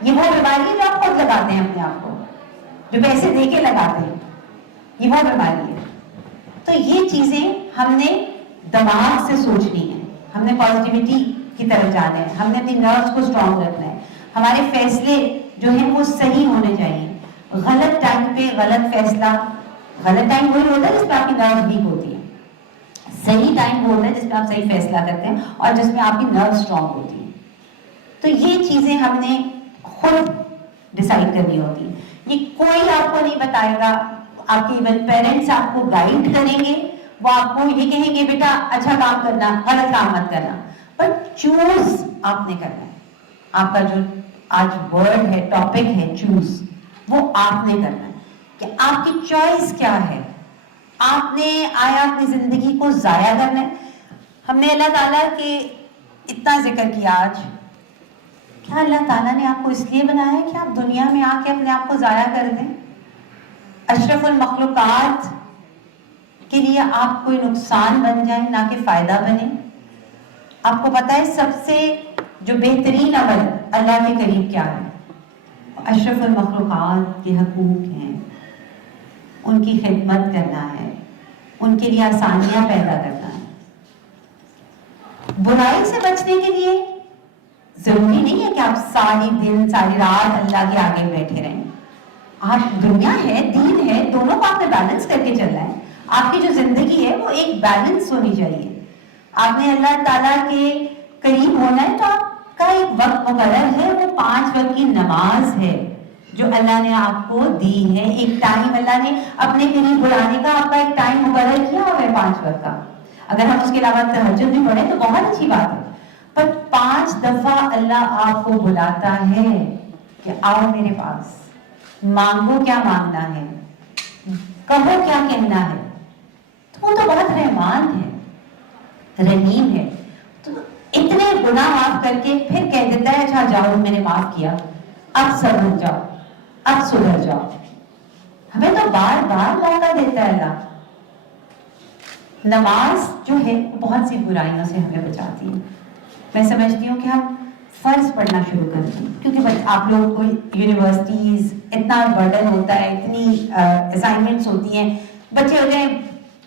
یہ وہ بیماری ہے جو آپ خود لگاتے ہیں اپنے آپ کو, جو پیسے دے کے لگاتے ہیں, یہ وہ بیماری ہے. تو یہ چیزیں ہم نے دماغ سے سوچنی ہے, ہم نے پازیٹیوٹی کی طرف جانا ہے, ہم نے اپنی نروس کو اسٹرانگ رکھنا ہے, ہمارے فیصلے جو ہیں وہ صحیح ہونے چاہیے. غلط ٹائم پہ غلط فیصلہ, غلط ٹائم وہی ہوتا ہے جس میں آپ کی نروس ویک ہوتی ہے, صحیح ٹائم وہ ہوتا ہے جس میں آپ صحیح فیصلہ کرتے ہیں اور جس میں آپ کی نروس اسٹرانگ ہوتی ہے. تو یہ چیزیں ہم نے خود ڈیسائیڈ کرنی ہوتی ہیں. یہ کوئی آپ کو نہیں بتائے گا, آپ کے ایون پیرنٹس آپ کو گائیڈ کریں گے, وہ آپ کو یہ کہیں گے بیٹا اچھا کام کرنا, غلط کام مت کرنا, پر چوز آپ نے کرنا ہے. آپ کا جو آج ورڈ ہے, ٹاپک ہے چوز, وہ آپ نے کرنا ہے کہ آپ کی چوائس کیا ہے. آپ نے آیا اپنی زندگی کو ضائع کرنا ہے. ہم نے اللہ تعالیٰ کے اتنا ذکر کیا آج, کیا اللہ تعالیٰ نے آپ کو اس لیے بنایا ہے کہ آپ دنیا میں آ کے اپنے آپ کو ضائع کر دیں؟ اشرف المخلوقات کے لیے آپ کوئی نقصان بن جائیں نہ کہ فائدہ بنے. آپ کو پتا ہے سب سے جو بہترین عمل اللہ کے قریب کیا ہے؟ اشرف المخلوقات کے حقوق ہیں, ان کی خدمت کرنا ہے, ان کے لیے آسانیاں پیدا کرنا ہے. برائی سے بچنے کے لیے ضروری نہیں ہے کہ آپ ساری دن ساری رات اللہ کے آگے بیٹھے رہیں. آپ دنیا ہے, دین ہے, دونوں کو آپ نے بیلنس کر کے چلنا ہے. آپ کی جو زندگی ہے وہ ایک بیلنس ہونی چاہیے. آپ نے اللہ تعالیٰ کے قریب ہونا ہے تو آپ کا ایک وقت مقرر ہے, وہ 5 وقت کی نماز ہے جو اللہ نے آپ کو دی ہے. ایک ٹائم اللہ نے اپنے قریب بلانے کا آپ کا ایک ٹائم مقرر کیا ہوا ہے 5 وقت کا. اگر ہم اس کے علاوہ تہجد بھی پڑھیں تو بہت اچھی بات ہے, پر 5 دفعہ اللہ آپ کو بلاتا ہے کہ آؤ میرے پاس, مانگو کیا مانگنا ہے, کہو کیا کہنا ہے. تو وہ تو بہت رحمان ہے, رحیم ہے. تو اتنے گناہ معاف کر کے پھر کہہ دیتا ہے اچھا جاؤ میں نے معاف کیا, اب سبر جاؤ, اب سدھر جاؤ. ہمیں تو بار بار موقع دیتا ہے اللہ. نماز جو ہے بہت سی برائیوں سے ہمیں بچاتی ہے. میں سمجھتی ہوں کہ ہم فرض پڑھنا شروع کر دیں, کیونکہ آپ لوگوں کو یونیورسٹیز اتنا برڈن ہوتا ہے, اتنی اسائنمنٹس ہوتی ہیں, بچے ہو جائیں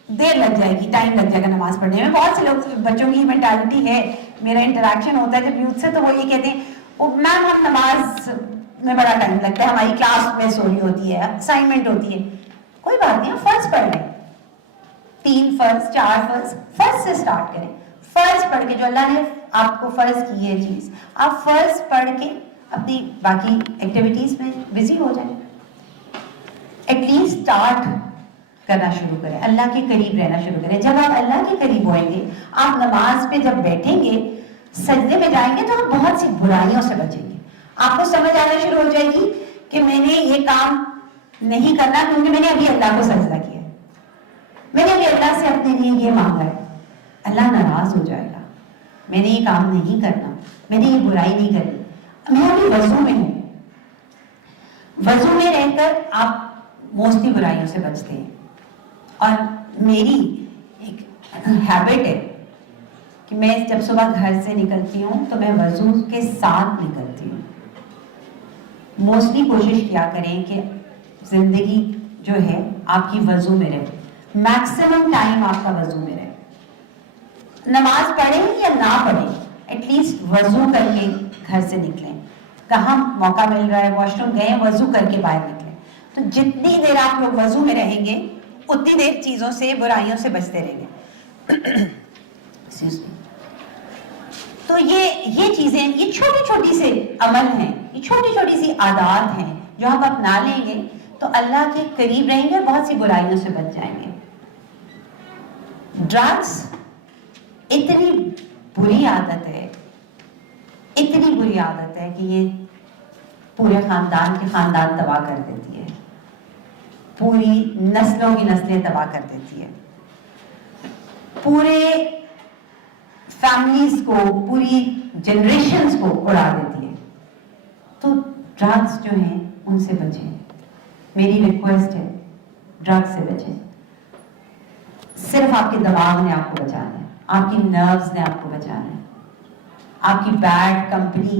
دیر لگ جائے گی, ٹائم لگ جائے گا نماز پڑھنے میں. بہت سے لوگ بچوں کی مینٹالٹی ہے, میرا انٹریکشن ہوتا ہے جب یوتھ سے, تو وہ یہ کہتے ہیں میم ہم نماز میں بڑا ٹائم لگتا ہے, ہماری کلاس میں سوری ہوتی ہے, اسائنمنٹ ہوتی ہے. کوئی بات نہیں, فرض پڑھ لیں, 3 فرض 4 فرض, فرض سے سٹارٹ کریں. فرض پڑھ کے جو اللہ نے آپ کو فرض کی ہے چیز, آپ فرض پڑھ کے اپنی باقی ایکٹیویٹیز میں بزی ہو جائیں. ایٹ لیسٹ اسٹارٹ کرنا شروع کریں, اللہ کے قریب رہنا شروع کریں. جب آپ اللہ کے قریب ہوئیں گے, آپ نماز پہ جب بیٹھیں گے, سجدے پہ جائیں گے, تو آپ بہت سی برائیوں سے بچیں گے. آپ کو سمجھ آنا شروع ہو جائے گی کہ میں نے یہ کام نہیں کرنا کیونکہ میں نے ابھی اللہ کو سجدہ کیا, میں نے ابھی اللہ سے اپنے لیے یہ مانگا ہے. اللہ ناراض ہو جائے گا, میں نے یہ کام نہیں کرنا, میں نے یہ برائی نہیں کرنی. میں ابھی وضو میں ہوں. وضو میں رہ کر آپ موسٹلی برائیوں سے بچتے ہیں. اور میری ایک ہیبٹ ہے کہ میں جب صبح گھر سے نکلتی ہوں تو میں وضو کے ساتھ نکلتی ہوں. موسٹلی کوشش کیا کریں کہ زندگی جو ہے آپ کی وضو میں رہے, میکسیمم ٹائم آپ کا وضو میں رہے. نماز پڑھیں یا نہ پڑھیں, ایٹ لیسٹ وضو کر کے گھر سے نکلیں. کہاں موقع مل رہا ہے, واش روم گئے, وضو کر کے باہر نکلیں. تو جتنی دیر آپ لوگ وضو میں رہیں گے اتنی دیر چیزوں سے, برائیوں سے بچتے رہیں گے. تو یہ چیزیں, یہ چھوٹی چھوٹی سے عمل ہیں, یہ چھوٹی چھوٹی سی عادات ہیں جو ہم اپنا لیں گے تو اللہ کے قریب رہیں گے, بہت سی برائیوں سے بچ جائیں گے. ڈرگس اتنی بری عادت ہے, اتنی بری عادت ہے کہ یہ پورے خاندان کے خاندان تباہ کر دیتی ہے, پوری نسلوں کی نسلیں تباہ کر دیتی ہے, پورے فیملیز کو, پوری جنریشنز کو اڑا دیتی ہے. تو ڈرگس جو ہیں ان سے بچیں. میری ریکویسٹ ہے ڈرگس سے بچیں. صرف آپ کے دماغ نے آپ کو بچانا ہے, آپ کی نروز نے آپ کو بچانا ہے. آپ کی bad company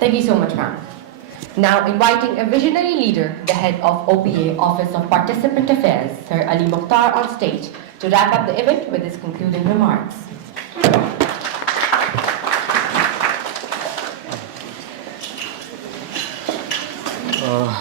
Thank you so much, ma'am. Now inviting a visionary leader, the head of OPA, Office of Participant Affairs, Sir Ali Mukhtar, on stage to wrap up the event with his concluding remarks.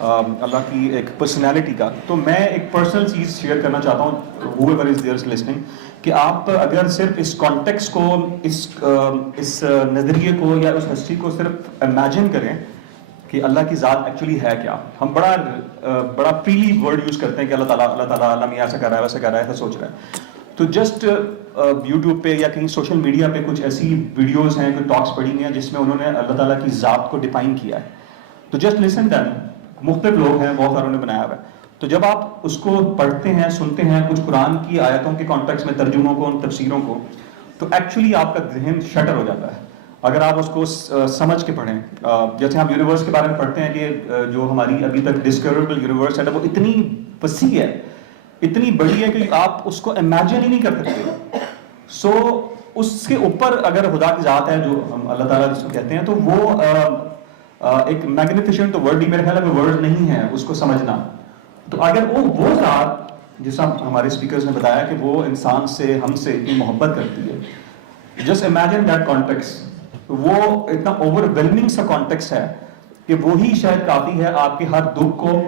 اللہ کی ایک personality کا. تو میں ایک personal چیز share کرنا چاہتا ہوں whoever is there listening, کہ آپ اگر صرف اس کانٹیکسٹ کو, اس نظریے کو یا اس ہستی کو صرف امیجن کریں کہ اللہ کی ذات ایکچولی ہے کیا. ہم بڑا فریلی ورڈ یوز کرتے ہیں کہ اللہ تعالیٰ اللہ میاں ایسا کر رہا ہے, ویسا کر رہا ہے, ایسا سوچ رہا ہے. تو جسٹ یوٹیوب پہ یا کہیں سوشل میڈیا پہ کچھ ایسی ویڈیوز ہیں, کوئی ٹاکس پڑھی ہیں جس میں انہوں نے اللہ تعالیٰ کی ذات کو ڈیفائن کیا ہے. تو جسٹ لسن دیم. مختلف لوگ ہیں, بہت ساروں نے بنایا ہوا ہے. تو جب آپ اس کو پڑھتے ہیں, سنتے ہیں, کچھ قرآن کی آیتوں کے کانٹیکس میں ترجموں کو, ان تفسیروں کو, تو ایکچولی آپ کا ذہن شٹر ہو جاتا ہے اگر آپ اس کو سمجھ کے پڑھیں. جیسے ہم یونیورس کے بارے میں پڑھتے ہیں کہ جو ہماری ابھی تک ڈسکوریبل یونیورس ہے وہ اتنی وسیع ہے, اتنی بڑی ہے کہ آپ اس کو امیجن ہی نہیں کر سکتے. سو اس کے اوپر اگر خدا کی ذات ہے, جو ہم اللہ تعالیٰ جس کو کہتے ہیں, تو وہ ایک میگنیفیشنٹ تو ورڈ ہی میرے خیال میں ورڈ نہیں ہے اس کو سمجھنا. تو اگر وہ ذات جیسا ہمارے اسپیکرز نے بتایا کہ وہ انسان سے, ہم سے اتنی محبت کرتی ہے, جسٹ امیجن دیٹ کانٹیکسٹ. وہ اتنا اوور ویلمنگ سا کانٹیکسٹ ہے کہ وہی شاید کافی ہے آپ کے ہر دکھ کو,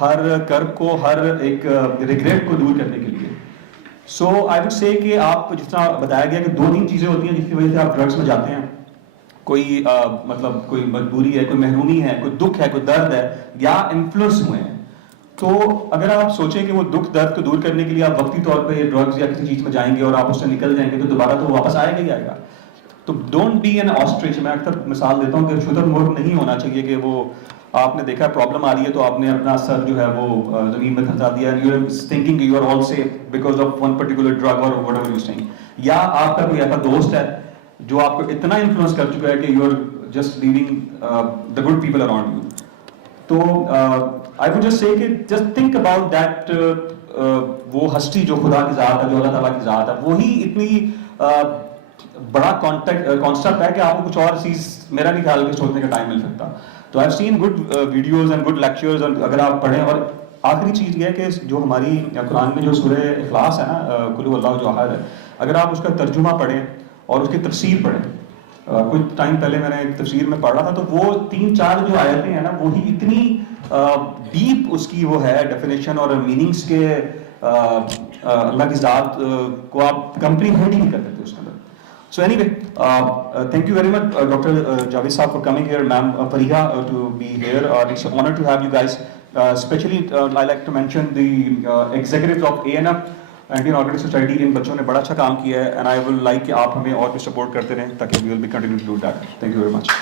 ہر کرب کو, ہر ایک ریگریٹ کو دور کرنے کے لیے. سو آئی وڈ سے کہ آپ جس طرح بتایا گیا کہ 2-3 چیزیں ہوتی ہیں جس کی وجہ سے آپ ڈرگس میں جاتے ہیں. کوئی مطلب کوئی مجبوری ہے, کوئی محرومی ہے, کوئی دکھ ہے, کوئی درد ہے, یا انفلوئنس ہوئے ہیں. تو اگر آپ سوچیں کہ وہ دکھ درد کو دور کرنے کے لیے آپ وقتی طور پہ ڈرگز یا کسی چیز میں جائیں گے اور آپ اس سے نکل جائیں گے, تو دوبارہ تو واپس آئے گا ہی آئے گا. تو ڈونٹ بی این آسٹرچ. میں اکثر مثال دیتا ہوں کہ شتر مرغ نہیں ہونا چاہیے کہ وہ آپ نے دیکھا پرابلم آ رہی ہے تو آپ نے اپنا سر جو ہے وہ زمین میں دھنسا دیا, you are thinking you are all safe because of one particular drug اور واٹ ایور یو سیئنگ. یا آپ کا کوئی ایسا دوست ہے جو آپ کو اتنا انفلوئنس کر چکا ہے کہ you are just leaving the good people around you. تو I would just say کہ just think about that وہ ہستی جو خدا کی ذات ہے, جو اللہ تعالیٰ کی ذات ہے, وہی اتنی بڑا کانسیپٹ ہے کہ آپ کو کچھ اور چیز میرا نہیں خیال کہ سوچنے کا ٹائم مل سکتا. تو I've seen good videos and good lectures, اور اگر آپ پڑھیں. اور آخری چیز یہ ہے کہ جو ہماری قرآن میں جو سورہ اخلاص ہے نا, قل هو اللہ جو احد ہے, اگر آپ اس کا ترجمہ پڑھیں اور اس کی تفسیر پڑھیں. کچھ ٹائم پہلے میں نے ایک تفسیر میں پڑھا تھا, تو وہ 3-4 جو آیتیں ہیں نا, وہی اتنی ڈیپ اس کی وہ ہے ڈیفینیشن اور میننگس کے, اللہ کی ذات کو آپ کمپریہینڈ ہی نہیں کر سکتے اس کے اندر. So anyway, thank you very much, Dr. Javed Saab, for coming here, Ma'am Fariha, to be here. It's an honor to have you guys. Especially, I like to mention the executives of ANF, Indian Organic Society. ان بچوں نے بڑا اچھا کام کیا ہے, and I will like کہ آپ ہمیں اور بھی سپورٹ کرتے رہیں تاکہ we will be continue to do that. Thank you very much.